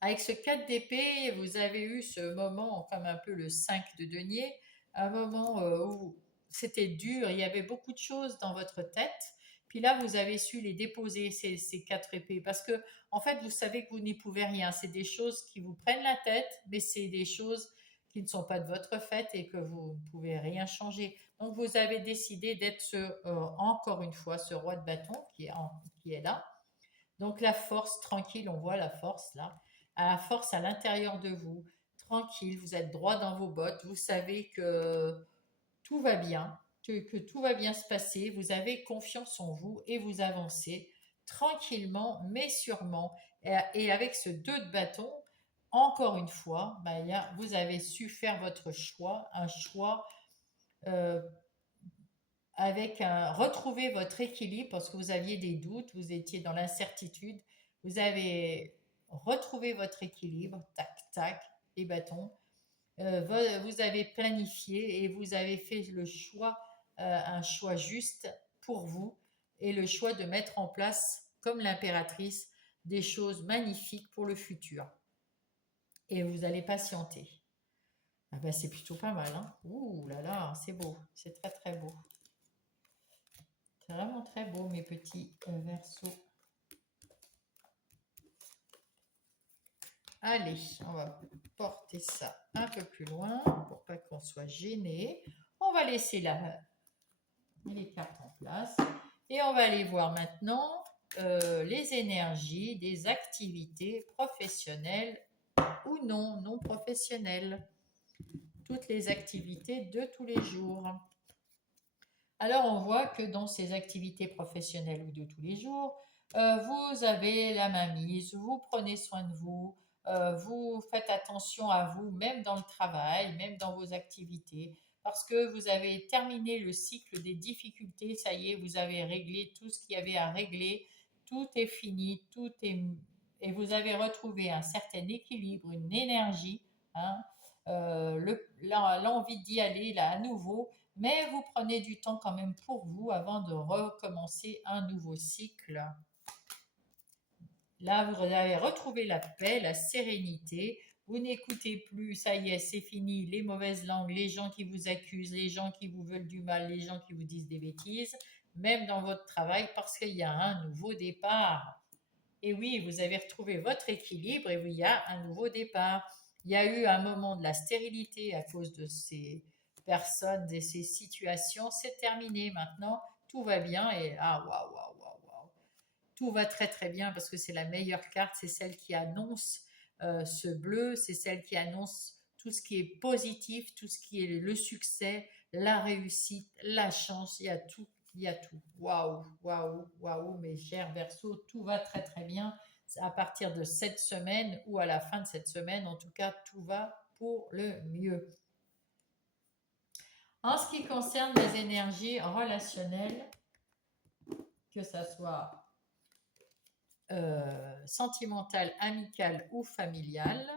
Avec ce 4 d'épée, vous avez eu ce moment, comme un peu le 5 de denier, un moment où c'était dur, il y avait beaucoup de choses dans votre tête. Puis là, vous avez su les déposer, ces 4 épées, parce que, en fait, vous savez que vous n'y pouvez rien. C'est des choses qui vous prennent la tête, mais c'est des choses qui ne sont pas de votre fait et que vous ne pouvez rien changer. Donc, vous avez décidé d'être encore une fois ce roi de bâton qui est là Donc la force, tranquille, on voit la force là, à la force à l'intérieur de vous, tranquille, vous êtes droit dans vos bottes, vous savez que tout va bien, que tout va bien se passer, vous avez confiance en vous et vous avancez tranquillement mais sûrement. Et avec ce 2 de bâton, encore une fois, ben, vous avez su faire votre choix, un choix euh, retrouver votre équilibre parce que vous aviez des doutes, vous étiez dans l'incertitude, vous avez retrouvé votre équilibre, tac, tac, les bâtons. Vous avez planifié et vous avez fait le choix, un choix juste pour vous et le choix de mettre en place, comme l'impératrice, des choses magnifiques pour le futur. Et vous allez patienter. Ah ben, c'est plutôt pas mal, hein. Ouh là là, c'est beau, c'est très très beau. C'est vraiment très beau, mes petits versos. Allez, on va porter ça un peu plus loin pour pas qu'on soit gêné. On va laisser les cartes en place et on va aller voir maintenant les énergies des activités professionnelles ou non professionnelles. Toutes les activités de tous les jours. Alors, on voit que dans ces activités professionnelles ou de tous les jours, vous avez la mainmise, vous prenez soin de vous, vous faites attention à vous, même dans le travail, même dans vos activités, parce que vous avez terminé le cycle des difficultés, ça y est, vous avez réglé tout ce qu'il y avait à régler, tout est fini, et vous avez retrouvé un certain équilibre, une énergie, hein, l'envie d'y aller là à nouveau, mais vous prenez du temps quand même pour vous avant de recommencer un nouveau cycle. Là, vous avez retrouvé la paix, la sérénité. Vous n'écoutez plus, ça y est, c'est fini, les mauvaises langues, les gens qui vous accusent, les gens qui vous veulent du mal, les gens qui vous disent des bêtises, même dans votre travail, parce qu'il y a un nouveau départ. Et oui, vous avez retrouvé votre équilibre et oui, il y a un nouveau départ. Il y a eu un moment de la stérilité à cause de ces personnes et ces situations. C'est terminé maintenant. Tout va bien et ah waouh, waouh, waouh, waouh. Tout va très très bien parce que c'est la meilleure carte. C'est celle qui annonce ce bleu. C'est celle qui annonce tout ce qui est positif, tout ce qui est le succès, la réussite, la chance. Il y a tout, il y a tout. Waouh, waouh, waouh, mes chers Verseaux, tout va très très bien à partir de cette semaine ou à la fin de cette semaine. En tout cas, tout va pour le mieux. En ce qui concerne les énergies relationnelles, que ça soit sentimentale, amicale ou familiale,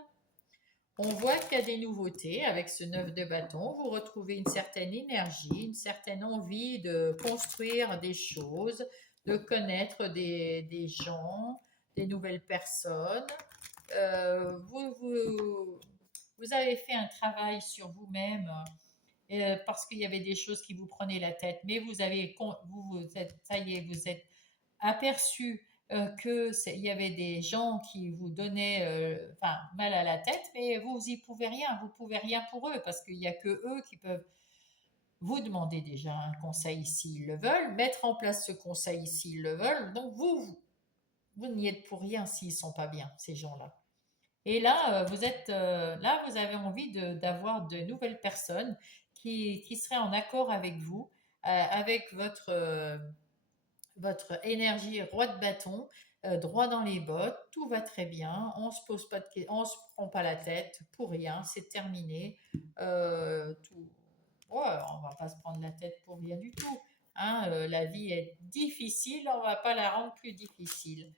on voit qu'il y a des nouveautés avec ce 9 de bâton. Vous retrouvez une certaine énergie, une certaine envie de construire des choses, de connaître des gens, des nouvelles personnes. Vous avez fait un travail sur vous-même parce qu'il y avait des choses qui vous prenaient la tête, mais vous êtes, ça y est, vous êtes aperçu qu'il y avait des gens qui vous donnaient mal à la tête, mais vous pouvez rien pour eux, parce qu'il n'y a que eux qui peuvent vous demander déjà un conseil s'ils le veulent, mettre en place ce conseil s'ils le veulent, donc vous n'y êtes pour rien s'ils ne sont pas bien, ces gens-là. Et là, là, vous avez envie d'avoir de nouvelles personnes qui seraient en accord avec vous, avec votre énergie roi de bâton, droit dans les bottes, tout va très bien, on se pose pas on se prend pas la tête pour rien, c'est terminé. Ouais, on va pas se prendre la tête pour rien du tout. Hein, la vie est difficile, on va pas la rendre plus difficile.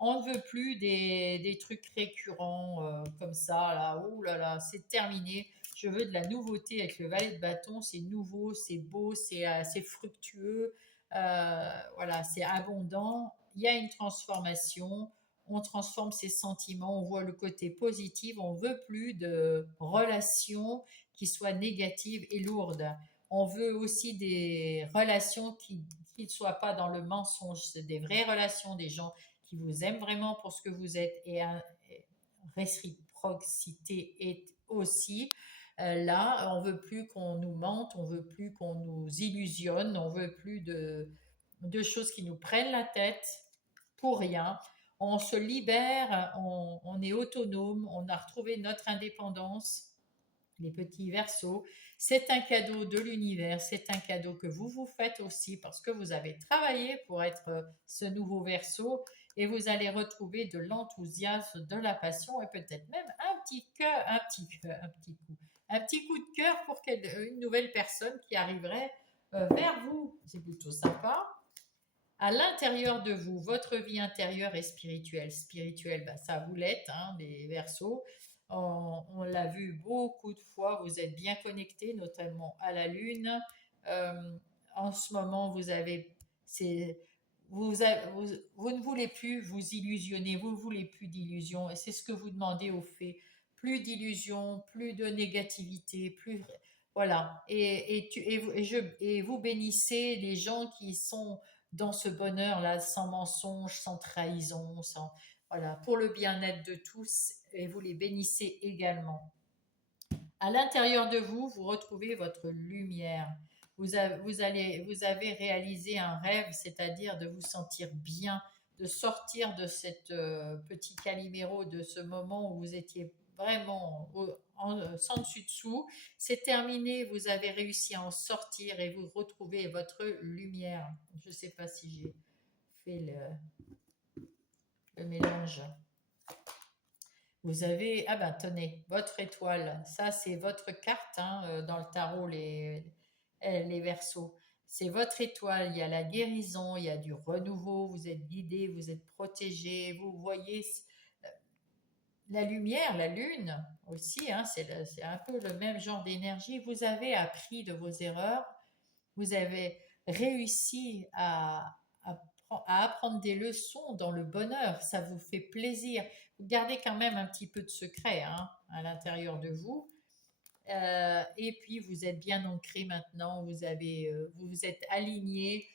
On ne veut plus des trucs récurrents comme ça, là, oh là là, c'est terminé. Je veux de la nouveauté avec le valet de bâton, c'est nouveau, c'est beau, c'est fructueux, voilà, c'est abondant. Il y a une transformation, on transforme ses sentiments, on voit le côté positif, on veut plus de relations qui soient négatives et lourdes. On veut aussi des relations qui ne soient pas dans le mensonge, c'est des vraies relations, des gens qui vous aiment vraiment pour ce que vous êtes et réciprocité est aussi là. On veut plus qu'on nous mente, on veut plus qu'on nous illusionne, on veut plus de choses qui nous prennent la tête pour rien. on se libère, on est autonome, on a retrouvé notre indépendance. Les petits versos, c'est un cadeau de l'univers, c'est un cadeau que vous vous faites aussi parce que vous avez travaillé pour être ce nouveau verso et vous allez retrouver de l'enthousiasme, de la passion et peut-être même un petit coup de cœur pour une nouvelle personne qui arriverait vers vous. C'est plutôt sympa. À l'intérieur de vous, votre vie intérieure est spirituelle. Spirituelle, bah, ça vous l'est, hein, les Verseaux. On l'a vu beaucoup de fois, vous êtes bien connectés, notamment à la Lune. Euh, En ce moment, c'est, vous ne voulez plus vous illusionner, vous ne voulez plus d'illusions, et c'est ce que vous demandez au fait. Plus d'illusions, plus de négativité, plus voilà. Et vous bénissez les gens qui sont dans ce bonheur-là, sans mensonge, sans trahison, sans voilà, pour le bien-être de tous, et vous les bénissez également. À l'intérieur de vous, vous retrouvez votre lumière. Vous avez réalisé un rêve, c'est-à-dire de vous sentir bien, de sortir de cette petit caliméro, de ce moment où vous étiez vraiment sans dessus-dessous. C'est terminé, vous avez réussi à en sortir et vous retrouvez votre lumière. Je ne sais pas si j'ai fait le mélange. Vous avez, ah ben tenez, votre étoile. Ça, c'est votre carte hein, dans le tarot, les Verseaux. C'est votre étoile. Il y a la guérison, il y a du renouveau. Vous êtes guidé, vous êtes protégé. Vous voyez la lumière, la lune aussi. Hein, c'est un peu le même genre d'énergie. Vous avez appris de vos erreurs. Vous avez réussi à apprendre des leçons dans le bonheur. Ça vous fait plaisir. Vous gardez quand même un petit peu de secret hein, à l'intérieur de vous. Et puis vous êtes bien ancré maintenant. Vous vous êtes aligné.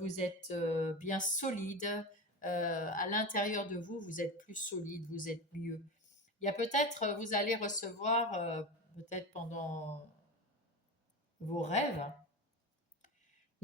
Vous êtes bien solide. À l'intérieur de vous, vous êtes plus solide. Vous êtes mieux. Il y a peut-être, vous allez recevoir peut-être pendant vos rêves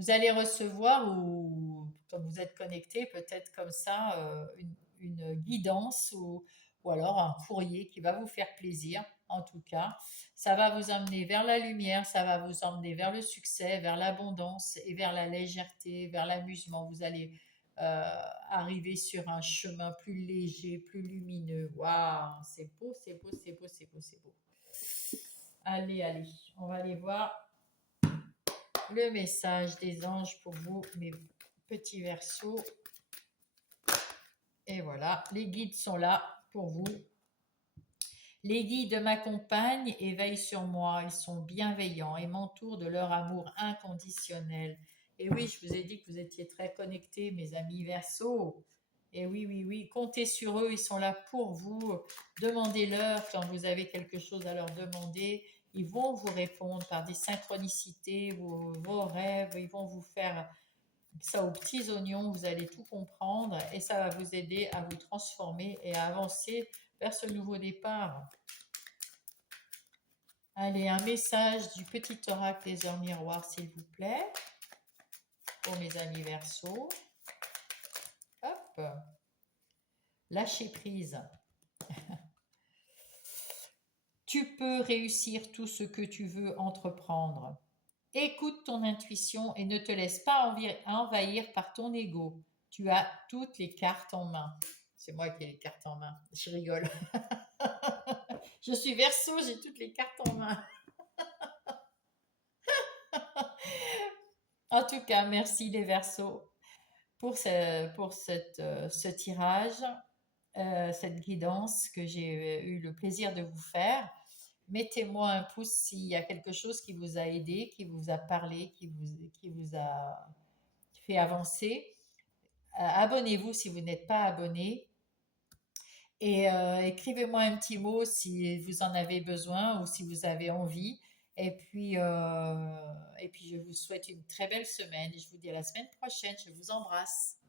vous allez recevoir, ou comme vous êtes connecté, peut-être comme ça, une guidance ou alors un courrier qui va vous faire plaisir. En tout cas, ça va vous emmener vers la lumière, ça va vous emmener vers le succès, vers l'abondance et vers la légèreté, vers l'amusement. Vous allez arriver sur un chemin plus léger, plus lumineux. Waouh, c'est beau, c'est beau, c'est beau, c'est beau, c'est beau. Allez, allez, on va aller voir le message des anges pour vous, mes petits versos. Et voilà, les guides sont là pour vous. Les guides m'accompagnent et veillent sur moi. Ils sont bienveillants et m'entourent de leur amour inconditionnel. Et oui, je vous ai dit que vous étiez très connectés, mes amis Verseaux. Et oui, oui, oui, comptez sur eux, ils sont là pour vous. Demandez-leur quand vous avez quelque chose à leur demander. Ils vont vous répondre par des synchronicités, vos rêves. Ils vont vous faire ça aux petits oignons. Vous allez tout comprendre et ça va vous aider à vous transformer et à avancer vers ce nouveau départ. Allez, un message du petit oracle des heures miroirs, s'il vous plaît, pour mes amis Verseaux. Hop, lâcher prise. Tu peux réussir tout ce que tu veux entreprendre. Écoute ton intuition et ne te laisse pas envahir par ton ego. Tu as toutes les cartes en main. C'est moi qui ai les cartes en main. Je rigole. Je suis Verseau, j'ai toutes les cartes en main. En tout cas, merci les Verseaux pour ce tirage, cette guidance que j'ai eu le plaisir de vous faire. Mettez-moi un pouce s'il y a quelque chose qui vous a aidé, qui vous a parlé, qui vous a fait avancer. Abonnez-vous si vous n'êtes pas abonné. Et écrivez-moi un petit mot si vous en avez besoin ou si vous avez envie. Et puis je vous souhaite une très belle semaine. Je vous dis à la semaine prochaine. Je vous embrasse.